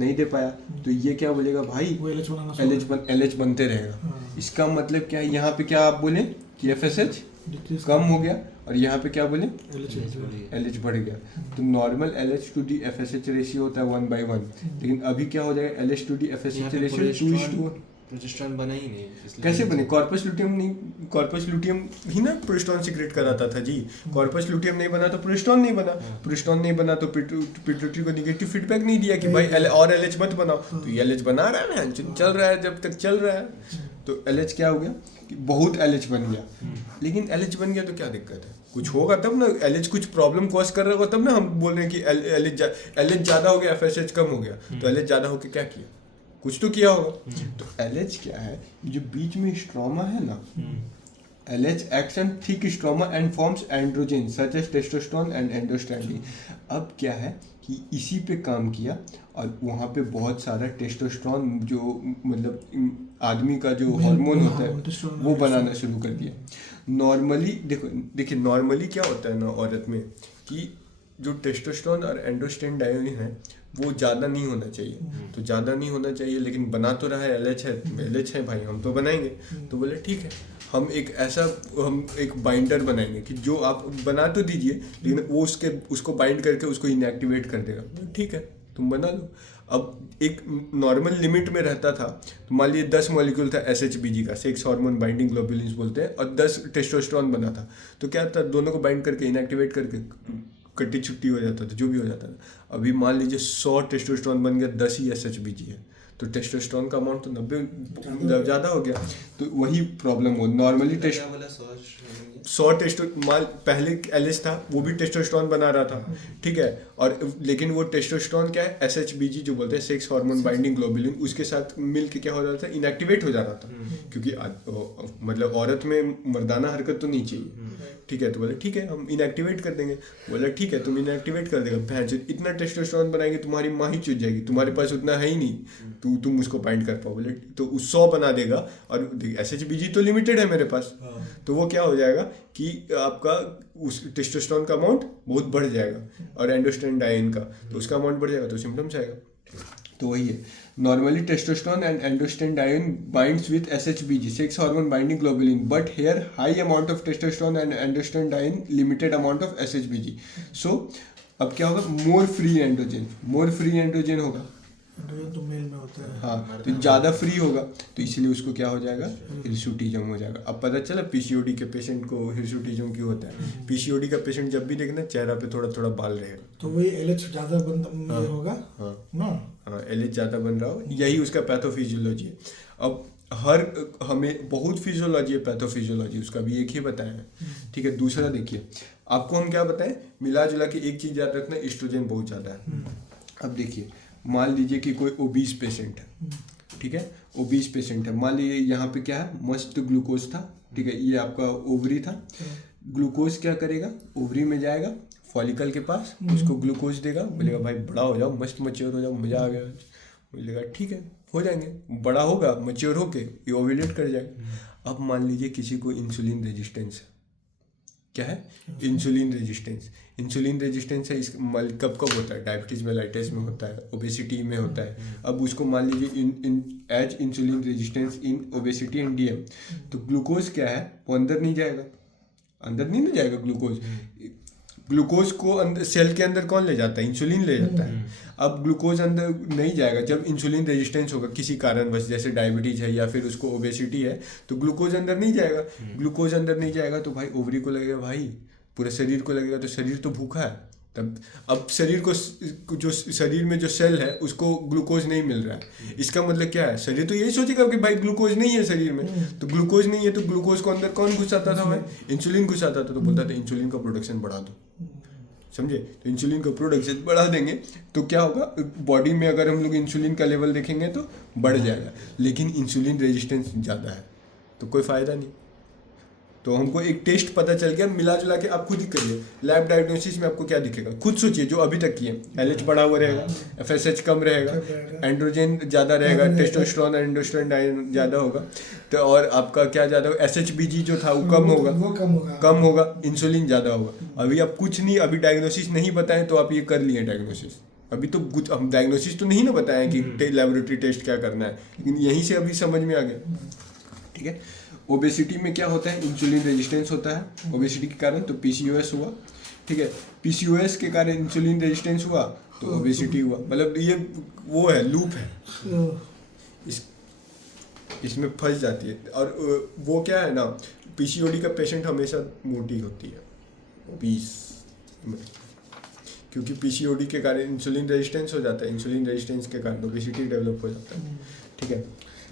नहीं दे पाया, तो ये क्या बोलेगा भाई, LH बनते रहेगा। इसका मतलब क्या है, यहाँ पे क्या आप बोले कि FSH कम हो गया, और यहाँ पे क्या बोले LH बढ़ गया। तो normal LH to D FSH ratio होता है 1/1, लेकिन अभी क्या हो जाएगा, LH to D FSH ratio 2:1। Progesterone बना ही नहीं, इसलिए कैसे बने, कॉर्पस लुटियम नहीं, कॉर्पस लुटियम ही ना प्रोजेस्टेरॉन सीक्रेट कराता था जी। कॉर्पस लुटियम नहीं बना तो प्रोजेस्टेरॉन नहीं बना, प्रोजेस्टेरॉन नहीं बना तो पिट्यूटरी को निगेटिव फीडबैक नहीं दिया कि भाई और LH मत बनाओ, तो ये LH बना रहा है, चल रहा है, जब तक चल रहा है। तो LH क्या हो गया कि बहुत LH बन गया, लेकिन LH बन गया तो क्या दिक्कत है, कुछ होगा तब ना, LH कुछ प्रॉब्लम कॉज कर रहा होगा तब ना हम बोल रहे हैं कि LH ज़्यादा हो गया, FSH कम हो गया। तो LH ज़्यादा होकर क्या किया, कुछ तो किया होगा। तो LH क्या है, जो बीच में स्ट्रोमा है ना, LH acts on thick stroma and forms androgen such as testosterone and androstenedione। अब क्या है कि इसी पे काम किया और वहाँ पे बहुत सारा टेस्टोस्टेरोन, जो मतलब आदमी का जो हार्मोन होता है, वो बनाना शुरू कर दिया। नॉर्मली देखिए नॉर्मली क्या होता है ना औरत में, कि जो टेस्टोस्टेरोन और एंड्रोस्टेंडाइन है वो ज़्यादा नहीं होना चाहिए, तो ज़्यादा नहीं होना चाहिए, लेकिन बना तो रहा है, LH है भाई, हम तो बनाएंगे। तो बोले ठीक है, हम एक बाइंडर बनाएंगे कि जो आप बना तो दीजिए, लेकिन वो उसको बाइंड करके उसको इनएक्टिवेट कर देगा। ठीक है, तुम बना लो। अब एक नॉर्मल लिमिट में रहता था, तो मान लीजिए 10 मॉलिक्यूल था SHBG का, सेक्स हार्मोन बाइंडिंग ग्लोबुलिन्स बोलते हैं, और 10 टेस्टोस्टेरोन बना था, तो क्या था, दोनों को बाइंड करके इनएक्टिवेट करके कट्टी छुट्टी हो जाता था, जो भी हो जाता था। अभी मान लीजिए 100 टेस्टोस्टेरोन बन गया, 10 ही SHBG है, तो टेस्टोस्टेरोन का अमाउंट तो 90 ज़्यादा हो गया। तो वही प्रॉब्लम हो, नॉर्मली 100 पहले LH था, वो भी टेस्टोस्टेरोन बना रहा था, ठीक है, और लेकिन वो टेस्टोस्टेरोन क्या है, SHBG जो बोलते हैं, सेक्स हार्मोन बाइंडिंग ग्लोबुलिन, उसके साथ मिल के क्या हो रहा था, इनएक्टिवेट हो जा रहा था, क्योंकि मतलब औरत में मर्दाना हरकत तो नहीं चाहिए। ठीक है, तो बोले ठीक है, हम इनएक्टिवेट कर देंगे। बोला ठीक है, तुम इनएक्टिवेट कर देगा, भैंस इतना टेस्टोस्टेरोन बनाएंगे, तुम्हारी माँ ही चुज जाएगी, तुम्हारे पास उतना है ही नहीं, तुम उसको बाइंड कर पाओ। बोले तो 100 बना देगा, और SHBG तो लिमिटेड है मेरे पास, तो वो क्या हो जाएगा कि आपका उस टेस्टोस्टेरोन का अमाउंट बहुत बढ़ जाएगा, और एंड्रोस्टेंडाइन का तो उसका अमाउंट बढ़ जाएगा, तो सिम्टम्स आएगा। तो वही है, normally testosterone and androstenedione binds with SHBG, sex hormone binding globulin, but here high amount of testosterone and androstenedione, limited amount of SHBG। So अब क्या होगा, मोर फ्री एंड्रोजन होगा, तो मेल में होता है, हाँ, तो ज़्यादा फ्री होगा, तो इसलिए उसको क्या हो जाएगा, हिरसुटिज्म हो जाएगा। अब पता चला PCOD के पेशेंट को हिरसुटिज्म क्यों होता है। PCOD का पेशेंट जब भी देखना, चेहरा पे थोड़ा थोड़ा बाल रहेगा, तो वही LH ज़्यादा होगा ना, हाँ, LH ज़्यादा बन रहा हो, यही उसका पैथोफिजियोलॉजी है। अब हमें बहुत फिजियोलॉजी है, पैथोफिजियोलॉजी उसका भी एक ही बताया है, ठीक है। दूसरा देखिए, आपको हम क्या बताएं, मिला जुला के एक चीज़ याद रखना, एस्ट्रोजन बहुत ज़्यादा है। अब देखिए, मान लीजिए कि कोई ओबीस पेशेंट है, ठीक है, ओबीस पेशेंट है, मान लीजिए यहाँ पे क्या है, मस्त ग्लूकोज था, ठीक है, ये आपका ओवरी था, ग्लूकोज क्या करेगा, ओवरी में जाएगा, फॉलिकल के पास, उसको ग्लूकोज देगा, बोलेगा भाई बड़ा हो जाओ, मस्त मैच्योर हो जाओ, मजा आ गया, बोलेगा ठीक है, हो जाएंगे, बड़ा होगा, मैच्योर होके ये ओव्यूलेट कर जाएगा। अब मान लीजिए किसी को इंसुलिन रेजिस्टेंस है, क्या है, इंसुलिन रेजिस्टेंस। इंसुलिन रेजिस्टेंस है, इस कब कब होता है, डायबिटीज़ मेलाइटिस में होता है, ओबेसिटी में होता है। अब उसको मान लीजिए as insulin resistance in obesity and DM, तो ग्लूकोज क्या है, वो अंदर नहीं जाएगा, अंदर नहीं जाएगा ग्लूकोज। ग्लूकोज को अंदर सेल के अंदर कौन ले जाता है, इंसुलिन ले जाता है। अब ग्लूकोज अंदर नहीं जाएगा, जब इंसुलिन रेजिस्टेंस होगा किसी कारणवश, जैसे डायबिटीज है या फिर उसको ओबेसिटी है, तो ग्लूकोज अंदर नहीं जाएगा। ग्लूकोज अंदर नहीं जाएगा तो भाई ओवरी को लगेगा, भाई पूरे शरीर को लगेगा, तो शरीर तो भूखा है। तब अब शरीर को जो शरीर में जो सेल है उसको ग्लूकोज नहीं मिल रहा है, इसका मतलब क्या है, शरीर तो यही सोचेगा कि भाई ग्लूकोज नहीं है शरीर में, तो ग्लूकोज नहीं है तो ग्लूकोज को अंदर कौन घुसाता था भाई, इंसुलिन घुसाता था। तो बोलता था इंसुलिन का प्रोडक्शन बढ़ा दो, समझे। तो इंसुलिन का प्रोडक्शन बढ़ा देंगे तो क्या होगा, बॉडी में अगर हम लोग इंसुलिन का लेवल देखेंगे तो बढ़ जाएगा, लेकिन इंसुलिन रेजिस्टेंस ज़्यादा है तो कोई फ़ायदा नहीं। तो हमको एक टेस्ट पता चल गया, मिला जुला के आप खुद ही करिए। लैब डायग्नोसिस में आपको क्या दिखेगा, खुद सोचिए, जो अभी तक किए, LH बढ़ा हुआ रहेगा, FSH कम रहेगा, एंड्रोजन ज़्यादा रहेगा, टेस्टोस्टेरोन और एंडोस्टेरोन ज़्यादा होगा, तो और आपका क्या ज़्यादा होगा, SHBG जो था वो कम होगा, इंसुलिन ज़्यादा होगा। अभी आप कुछ नहीं, अभी डायग्नोसिस नहीं बताएं तो आप ये कर लिए डायग्नोसिस, अभी तो कुछ हम डायग्नोसिस तो नहीं ना बताएं कि लैबोरेटरी टेस्ट क्या करना है, लेकिन यहीं से अभी समझ में आ गया, ठीक है। ओबेसिटी में क्या होता है, इंसुलिन रेजिस्टेंस होता है ओबेसिटी के कारण, तो PCOS हुआ, ठीक है। PCOS के कारण इंसुलिन रेजिस्टेंस हुआ तो ओबेसिटी हुआ, मतलब ये वो है, लूप है, इसमें फंस जाती है। और वो क्या है ना, PCOD का पेशेंट हमेशा मोटी होती है, 20, क्योंकि PCOD के कारण इंसुलिन रेजिस्टेंस हो जाता है, इंसुलिन रेजिस्टेंस के कारण ओबेसिटी डेवलप हो जाता है, ठीक है।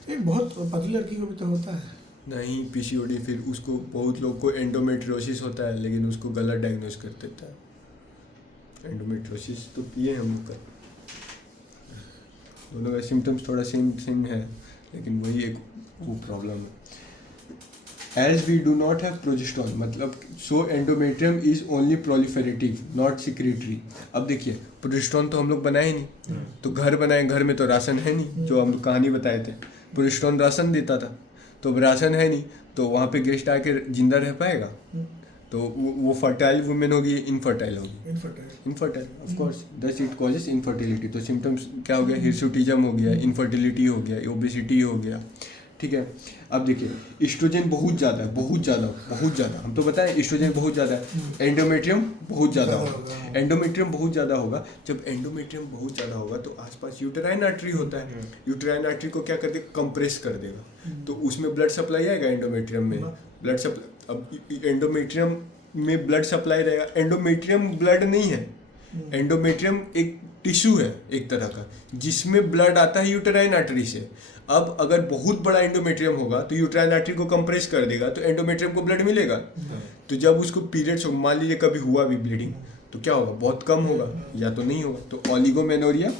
एक बहुत पतली लड़की को भी तो होता है नहीं, PCOD फिर उसको बहुत लोग को एंडोमेट्रियोसिस होता है, लेकिन उसको गलत डायग्नोस कर देता है। एंडोमेट्रियोसिस तो पिए हम लोग का, दोनों का सिम्टम्स थोड़ा सेम है, लेकिन वही एक वो प्रॉब्लम है। As we do not have progesterone, मतलब so endometrium is only proliferative not secretory. अब देखिए, प्रोजेस्टेरॉन तो हम लोग बनाए नहीं, तो घर बनाए, घर में तो राशन है नहीं, जो हम लोग कहानी बताए थे, प्रोजेस्टेरॉन राशन देता था, तो अब राशन है नहीं, तो वहाँ पे गेस्ट आके जिंदा रह पाएगा, तो वो फर्टाइल वुमेन होगी, इनफर्टाइल होगी, infertile of course, thus it causes infertility. तो सिम्टम्स क्या हो गया, हिर्सुटिज्म हो गया, इनफर्टिलिटी हो गया, ओबेसिटी हो गया, ठीक है। अब देखिए, एस्ट्रोजन बहुत ज़्यादा, हम तो बताएं एस्ट्रोजन बहुत ज़्यादा है, एंडोमेट्रियम बहुत ज़्यादा होगा, एंडोमेट्रियम बहुत ज़्यादा होगा। जब एंडोमेट्रियम बहुत ज़्यादा होगा तो आसपास यूटेराइन आर्टरी होता है, यूटेराइन आर्टरी को क्या कर देगा, कंप्रेस कर देगा, तो उसमें ब्लड सप्लाई आएगा एंडोमेट्रियम में, ब्लड सप्लाई। अब एंडोमेट्रियम में ब्लड सप्लाई रहेगा, एंडोमेट्रियम ब्लड नहीं है, एंडोमेट्रियम एक टिश्यू है एक तरह का, जिसमें ब्लड आता है यूटेराइन आर्टरी से। अब अगर बहुत बड़ा एंडोमेट्रियम होगा तो यूटेराइन आर्टरी को कंप्रेस कर देगा, तो एंडोमेट्रियम को ब्लड मिलेगा। तो जब उसको पीरियड्स हो, मान लीजिए कभी हुआ भी ब्लीडिंग, तो क्या होगा, बहुत कम होगा या तो नहीं होगा। तो ओलिगोमेनोरिया,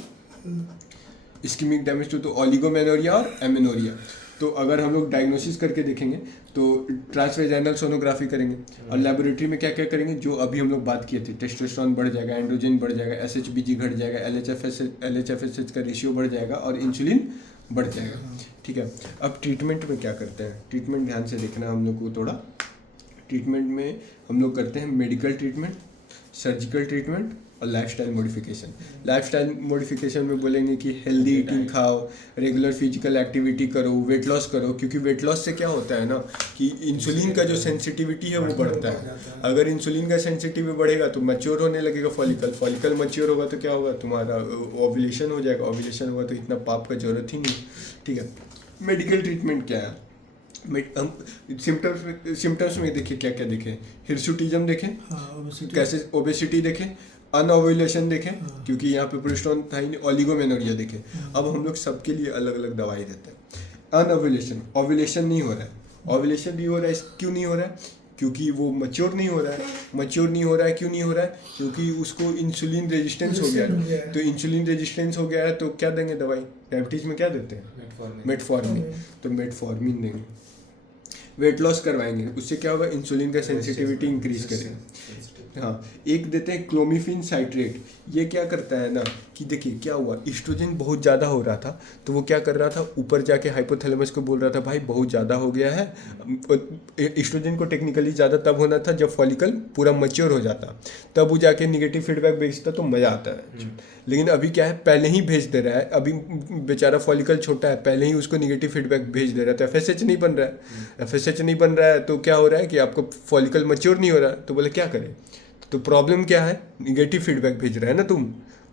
इस्कीमिक डैमेज तो ओलिगोमेनोरिया और एमेनोरिया। तो अगर हम लोग डायग्नोसिस करके देखेंगे तो ट्रांसवेजाइनल सोनोग्राफी करेंगे, और लेबोरेटरी में क्या क्या करेंगे, जो अभी हम लोग बात किए थे, टेस्टोस्टेरोन बढ़ जाएगा, एंड्रोजन बढ़ जाएगा, SHBG घट जाएगा, LH-FSH का रेशियो बढ़ जाएगा और इंसुलिन बढ़ जाएगा, ठीक है। अब ट्रीटमेंट में क्या करते हैं, ट्रीटमेंट ध्यान से देखना हम लोग को थोड़ा। ट्रीटमेंट में हम लोग करते हैं मेडिकल ट्रीटमेंट, सर्जिकल ट्रीटमेंट और लाइफस्टाइल मॉडिफिकेशन। लाइफस्टाइल मॉडिफिकेशन में बोलेंगे कि हेल्दी ईटिंग खाओ, रेगुलर फिजिकल एक्टिविटी करो, वेट लॉस करो, क्योंकि वेट लॉस से क्या होता है ना कि इंसुलिन का जो सेंसिटिविटी है वो बढ़ता है। अगर इंसुलिन का सेंसिटिविटी बढ़ेगा तो मैच्योर होने लगेगा फॉलिकल मैच्योर होगा तो क्या होगा, तुम्हारा ओव्यूलेशन हो जाएगा, ओव्यूलेशन होगा तो इतना पाप का जरूरत ही नहीं, ठीक है। मेडिकल ट्रीटमेंट क्या है, हम सिम्टम्स में देखिए क्या क्या देखें, हिर्सुटिज्म देखें, कैसे ओबेसिटी देखें, अनओव्यूलेशन देखें, क्योंकि यहाँ पे प्रोजेस्टेरॉन था ही नहीं, ओलिगोमेनोरिया देखें। अब हम लोग सबके लिए अलग अलग दवाई देते हैं। अनओव्यूलेशन, ओव्यूलेशन नहीं हो रहा है, ओव्यूलेशन नहीं हो रहा है, क्यों नहीं हो रहा है, क्योंकि वो मैच्योर नहीं हो रहा है, क्यों नहीं हो रहा है, क्योंकि उसको इंसुलिन रेजिस्टेंस हो गया है। तो इंसुलिन रेजिस्टेंस हो गया है तो क्या देंगे दवाई, डायबिटीज़ में क्या देते हैं, मेटफॉर्मिन, तो मेटफॉर्मिन देंगे। वेट लॉस करवाएंगे, उससे क्या होगा, इंसुलिन का सेंसिटिविटी इंक्रीज करेगा। हाँ, एक देते हैं क्लोमिफिन साइट्रेट, ये क्या करता है ना कि देखिए क्या हुआ, ईस्ट्रोजन बहुत ज़्यादा हो रहा था, तो वो क्या कर रहा था, ऊपर जाके हाइपोथैलेमस को बोल रहा था भाई बहुत ज़्यादा हो गया है। ईस्ट्रोजन को टेक्निकली ज़्यादा तब होना था जब फॉलिकल पूरा मैच्योर हो जाता, तब वो जाके निगेटिव फीडबैक भेजता तो मज़ा आता है। लेकिन अभी क्या है, पहले ही भेज दे रहा है, अभी बेचारा फॉलिकल छोटा है, पहले ही उसको निगेटिव फीडबैक भेज दे रहा है, तो एफएसएच नहीं बन रहा है। एफएसएच नहीं बन रहा है तो क्या हो रहा है कि आपको फॉलिकल मैच्योर नहीं हो रहा है, तो बोले क्या करें, तो प्रॉब्लम क्या है, निगेटिव फीडबैक भेज रहा है ना तुम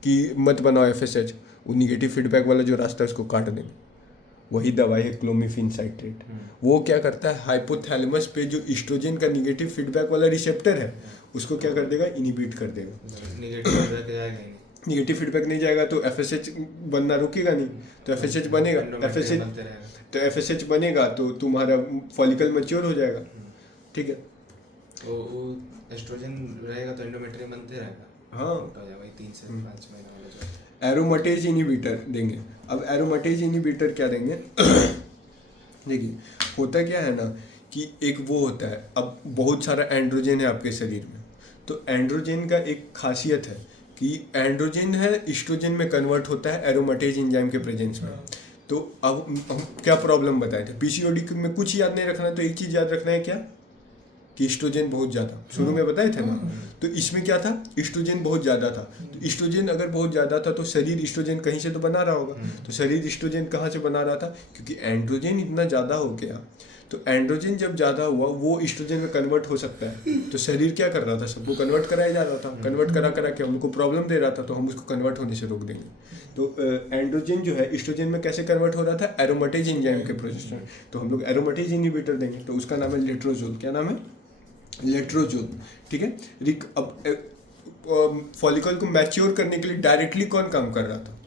कि मत बनाओ एफएसएच, वो निगेटिव फीडबैक वाला जो रास्ता है उसको काट देंगे। वही दवाई है क्लोमिफेन साइट्रेट। वो क्या करता है, हाइपोथैलेमस पे जो ईस्ट्रोजन का निगेटिव फीडबैक वाला रिसेप्टर है उसको क्या कर देगा, इनिबिट कर देगा। नेगेटिव फीडबैक जाएगा ही नहीं। निगेटिव फीडबैक नहीं जाएगा तो एफएसएच बनना रुकेगा नहीं, तो एफएसएच बनेगा, एफएसएच बनते रहेगा। तो एफएसएच बनेगा तो तुम्हारा फॉलिकल मैच्योर हो जाएगा। ठीक है, वो एस्ट्रोजन रहेगा तो एंडोमेट्रियम बनते रहेगा। हाँ। मोटा हो जाएगा वही 3 से 5 महीने वाला जो। एरोमेटेज इनिबिटर देंगे। अब एरोमेटेज इनिबिटर क्या देंगे देखिए होता क्या है ना कि एक वो होता है, अब बहुत सारा एंड्रोजन है आपके शरीर में, तो एंड्रोजन का एक खासियत है कि एंड्रोजन है ईस्ट्रोजन में कन्वर्ट होता है एरोमेटेज एंजाइम के प्रेजेंस में। तो अब हम क्या प्रॉब्लम बताए थे, पीसीओडी में कुछ याद नहीं रखना, तो एक चीज़ याद रखना है क्या कि ईस्ट्रोजन बहुत ज़्यादा, शुरू में बताए थे ना। तो इसमें क्या था, ईस्ट्रोजन बहुत ज़्यादा था, तो ईस्ट्रोजन अगर बहुत ज़्यादा था तो शरीर ईस्ट्रोजन कहीं से तो बना रहा होगा, तो शरीर ईस्ट्रोजन कहाँ से बना रहा था, क्योंकि एंड्रोजन इतना ज़्यादा हो गया, तो एंड्रोजन जब ज़्यादा हुआ वो ईस्ट्रोजन में कन्वर्ट हो सकता है, तो शरीर क्या कर रहा था, सबको कन्वर्ट कराया जा रहा था, कन्वर्ट करा करा के हमको प्रॉब्लम दे रहा था, तो हम उसको कन्वर्ट होने से रोक देंगे। तो एंड्रोजन जो है ईस्ट्रोजन में कैसे कन्वर्ट हो रहा था, एरोमेटेज एंजाइम के प्रोसेस में, तो हम लोग एरोमेटेज इनिबिटर देंगे, तो उसका नाम है लेट्रोजोल। क्या नाम है, लेट्रोजोल। ठीक है, अब फॉलिकल को मैच्योर करने के लिए डायरेक्टली कौन काम कर रहा था,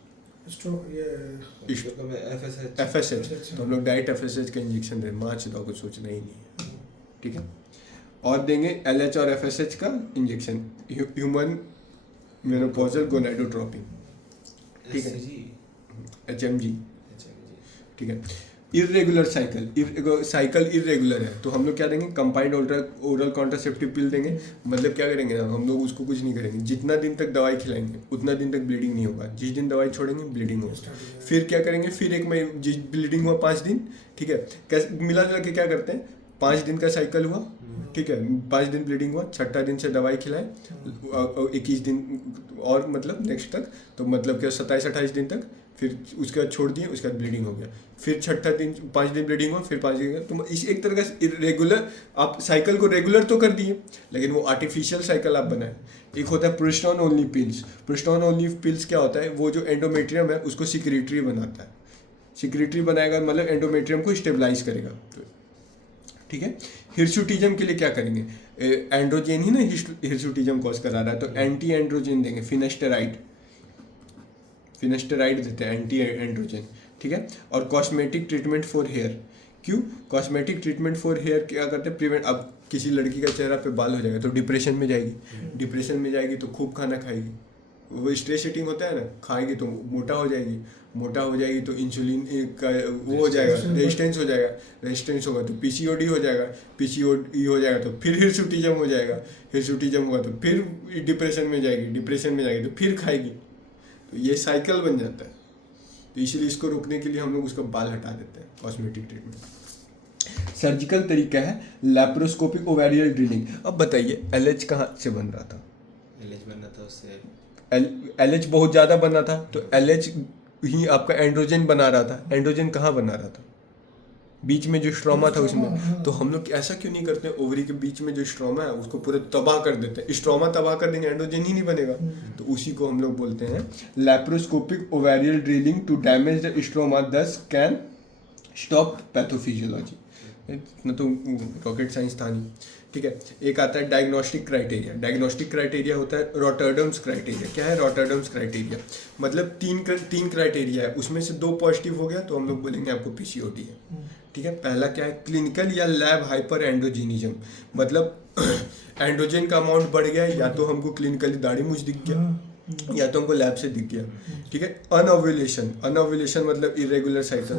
एफएसएच, तो हम लोग डायरेक्ट एफएसएच का इंजेक्शन दे, मार्च दो, कुछ सोचना ही नहीं है। ठीक है, और देंगे एलएच और एफएसएच का इंजेक्शन, ह्यूमन मेनोपॉजल गोनाडोट्रोपिन। ठीक है, एचएमजी। ठीक है, इरेगुलर साइकिल इरेगुलर है, तो हम लोग क्या देंगे, कंबाइंड ओरल कॉन्ट्रासेप्टिव पिल देंगे। मतलब क्या करेंगे ना, हम लोग उसको कुछ नहीं करेंगे, जितना दिन तक दवाई खिलाएंगे उतना दिन तक ब्लीडिंग नहीं होगा, जिस दिन दवाई छोड़ेंगे ब्लीडिंग होगा। फिर क्या करेंगे, फिर एक महीने जिस ब्लीडिंग हुआ 5 दिन, ठीक है, कैसे मिला जुला के क्या करते हैं, 5 दिन का साइकिल हुआ, ठीक है, 5 दिन ब्लीडिंग हुआ, 6ठा दिन से दवाई खिलाए, 21 दिन और मतलब नेक्स्ट तक, तो मतलब क्या 27-28 दिन तक, फिर उसके बाद छोड़ दिए, उसके बाद ब्लीडिंग हो गया, फिर 6ठा दिन 5 दिन ब्लीडिंग हुआ, फिर 5 दिन, तो इस एक तरह का इरेगुलर आप साइकिल को रेगुलर तो कर दिए, लेकिन वो आर्टिफिशियल साइकिल आप बनाए। एक होता है प्रोस्टोन ओनली पिल्स। प्रोस्टोन ओनली पिल्स क्या होता है, वो जो एंडोमेट्रियम है उसको सिक्रेटरी बनाता है, सिक्रेटरी बनाएगा मतलब एंडोमेट्रियम को स्टेबलाइज करेगा। ठीक है, हिरसुटिज्म के लिए क्या करेंगे, एंड्रोजन ही ना हिरसुटिज्म कॉज करा रहा है, तो एंटी एंड्रोजन देंगे, फिनेस्टेराइड देते हैं, एंटी एंड्रोजन। ठीक है, और कॉस्मेटिक ट्रीटमेंट फॉर हेयर। क्यों, कॉस्मेटिक ट्रीटमेंट फॉर हेयर क्या करते हैं, प्रिवेंट। अब किसी लड़की का चेहरा पे बाल हो जाएगा तो डिप्रेशन में जाएगी, तो खूब खाना खाएगी, वो स्ट्रेस ईटिंग होता है ना, खाएगी तो मोटा हो जाएगी तो इंसुलिन का वो हो जाएगा, रेजिस्टेंस होगा तो पीसीओडी हो जाएगा तो फिर हिरसुटिज्म हो जाएगा, हिरसुटिज्म होगा तो फिर डिप्रेशन में जाएगी तो फिर खाएगी, तो ये साइकिल बन जाता है। तो इसलिए इसको रोकने के लिए हम लोग उसका बाल हटा देते हैं, कॉस्मेटिक ट्रीटमेंट। सर्जिकल तरीका है लैप्रोस्कोपिक ओवेरियल ड्रिलिंग। अब बताइए एलएच कहाँ से बन रहा था, एलएच बनना था उससे, एलएच बहुत ज़्यादा बना था, तो एलएच ही आपका एंड्रोजन बना रहा था। एंड्रोजन कहाँ बना रहा था, बीच में जो स्ट्रोमा था उसमें। तो हम लोग ऐसा क्यों नहीं करते, ओवरी के बीच में जो स्ट्रोमा है उसको पूरा तबाह कर देते हैं, स्ट्रोमा तबाह कर देंगे, एंड्रोजन ही नहीं बनेगा। तो उसी को हम लोग बोलते हैं laparoscopic ovarian drilling to damage the stroma, this can stop pathophysiology. इतना तो रॉकेट साइंस था नहीं। ठीक है, एक आता है डायग्नोस्टिक क्राइटेरिया होता है रॉटरडम्स क्राइटेरिया। क्या है रॉटरडम्स क्राइटेरिया, मतलब तीन क्राइटेरिया है, उसमें से 2 पॉजिटिव हो गया तो हम लोग बोलेंगे आपको पीसीओडी है। ठीक है, पहला क्या है, क्लिनिकल या लैब हाइपर एंड्रोजिनिज्म, मतलब एंड्रोजन का अमाउंट बढ़ गया, या तो हमको क्लिनिकली दाढ़ी मूंछ दिख गया या तो हमको लैब से दिख गया। ठीक है, अनओव्यूलेशन मतलब इरेगुलर साइकिल,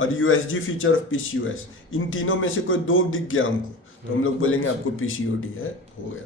और यूएसजी फीचर ऑफ पीसीओएस, इन तीनों में से कोई 2 दिख गया हमको तो हम लोग बोलेंगे आपको पीसीओडी है, हो गया।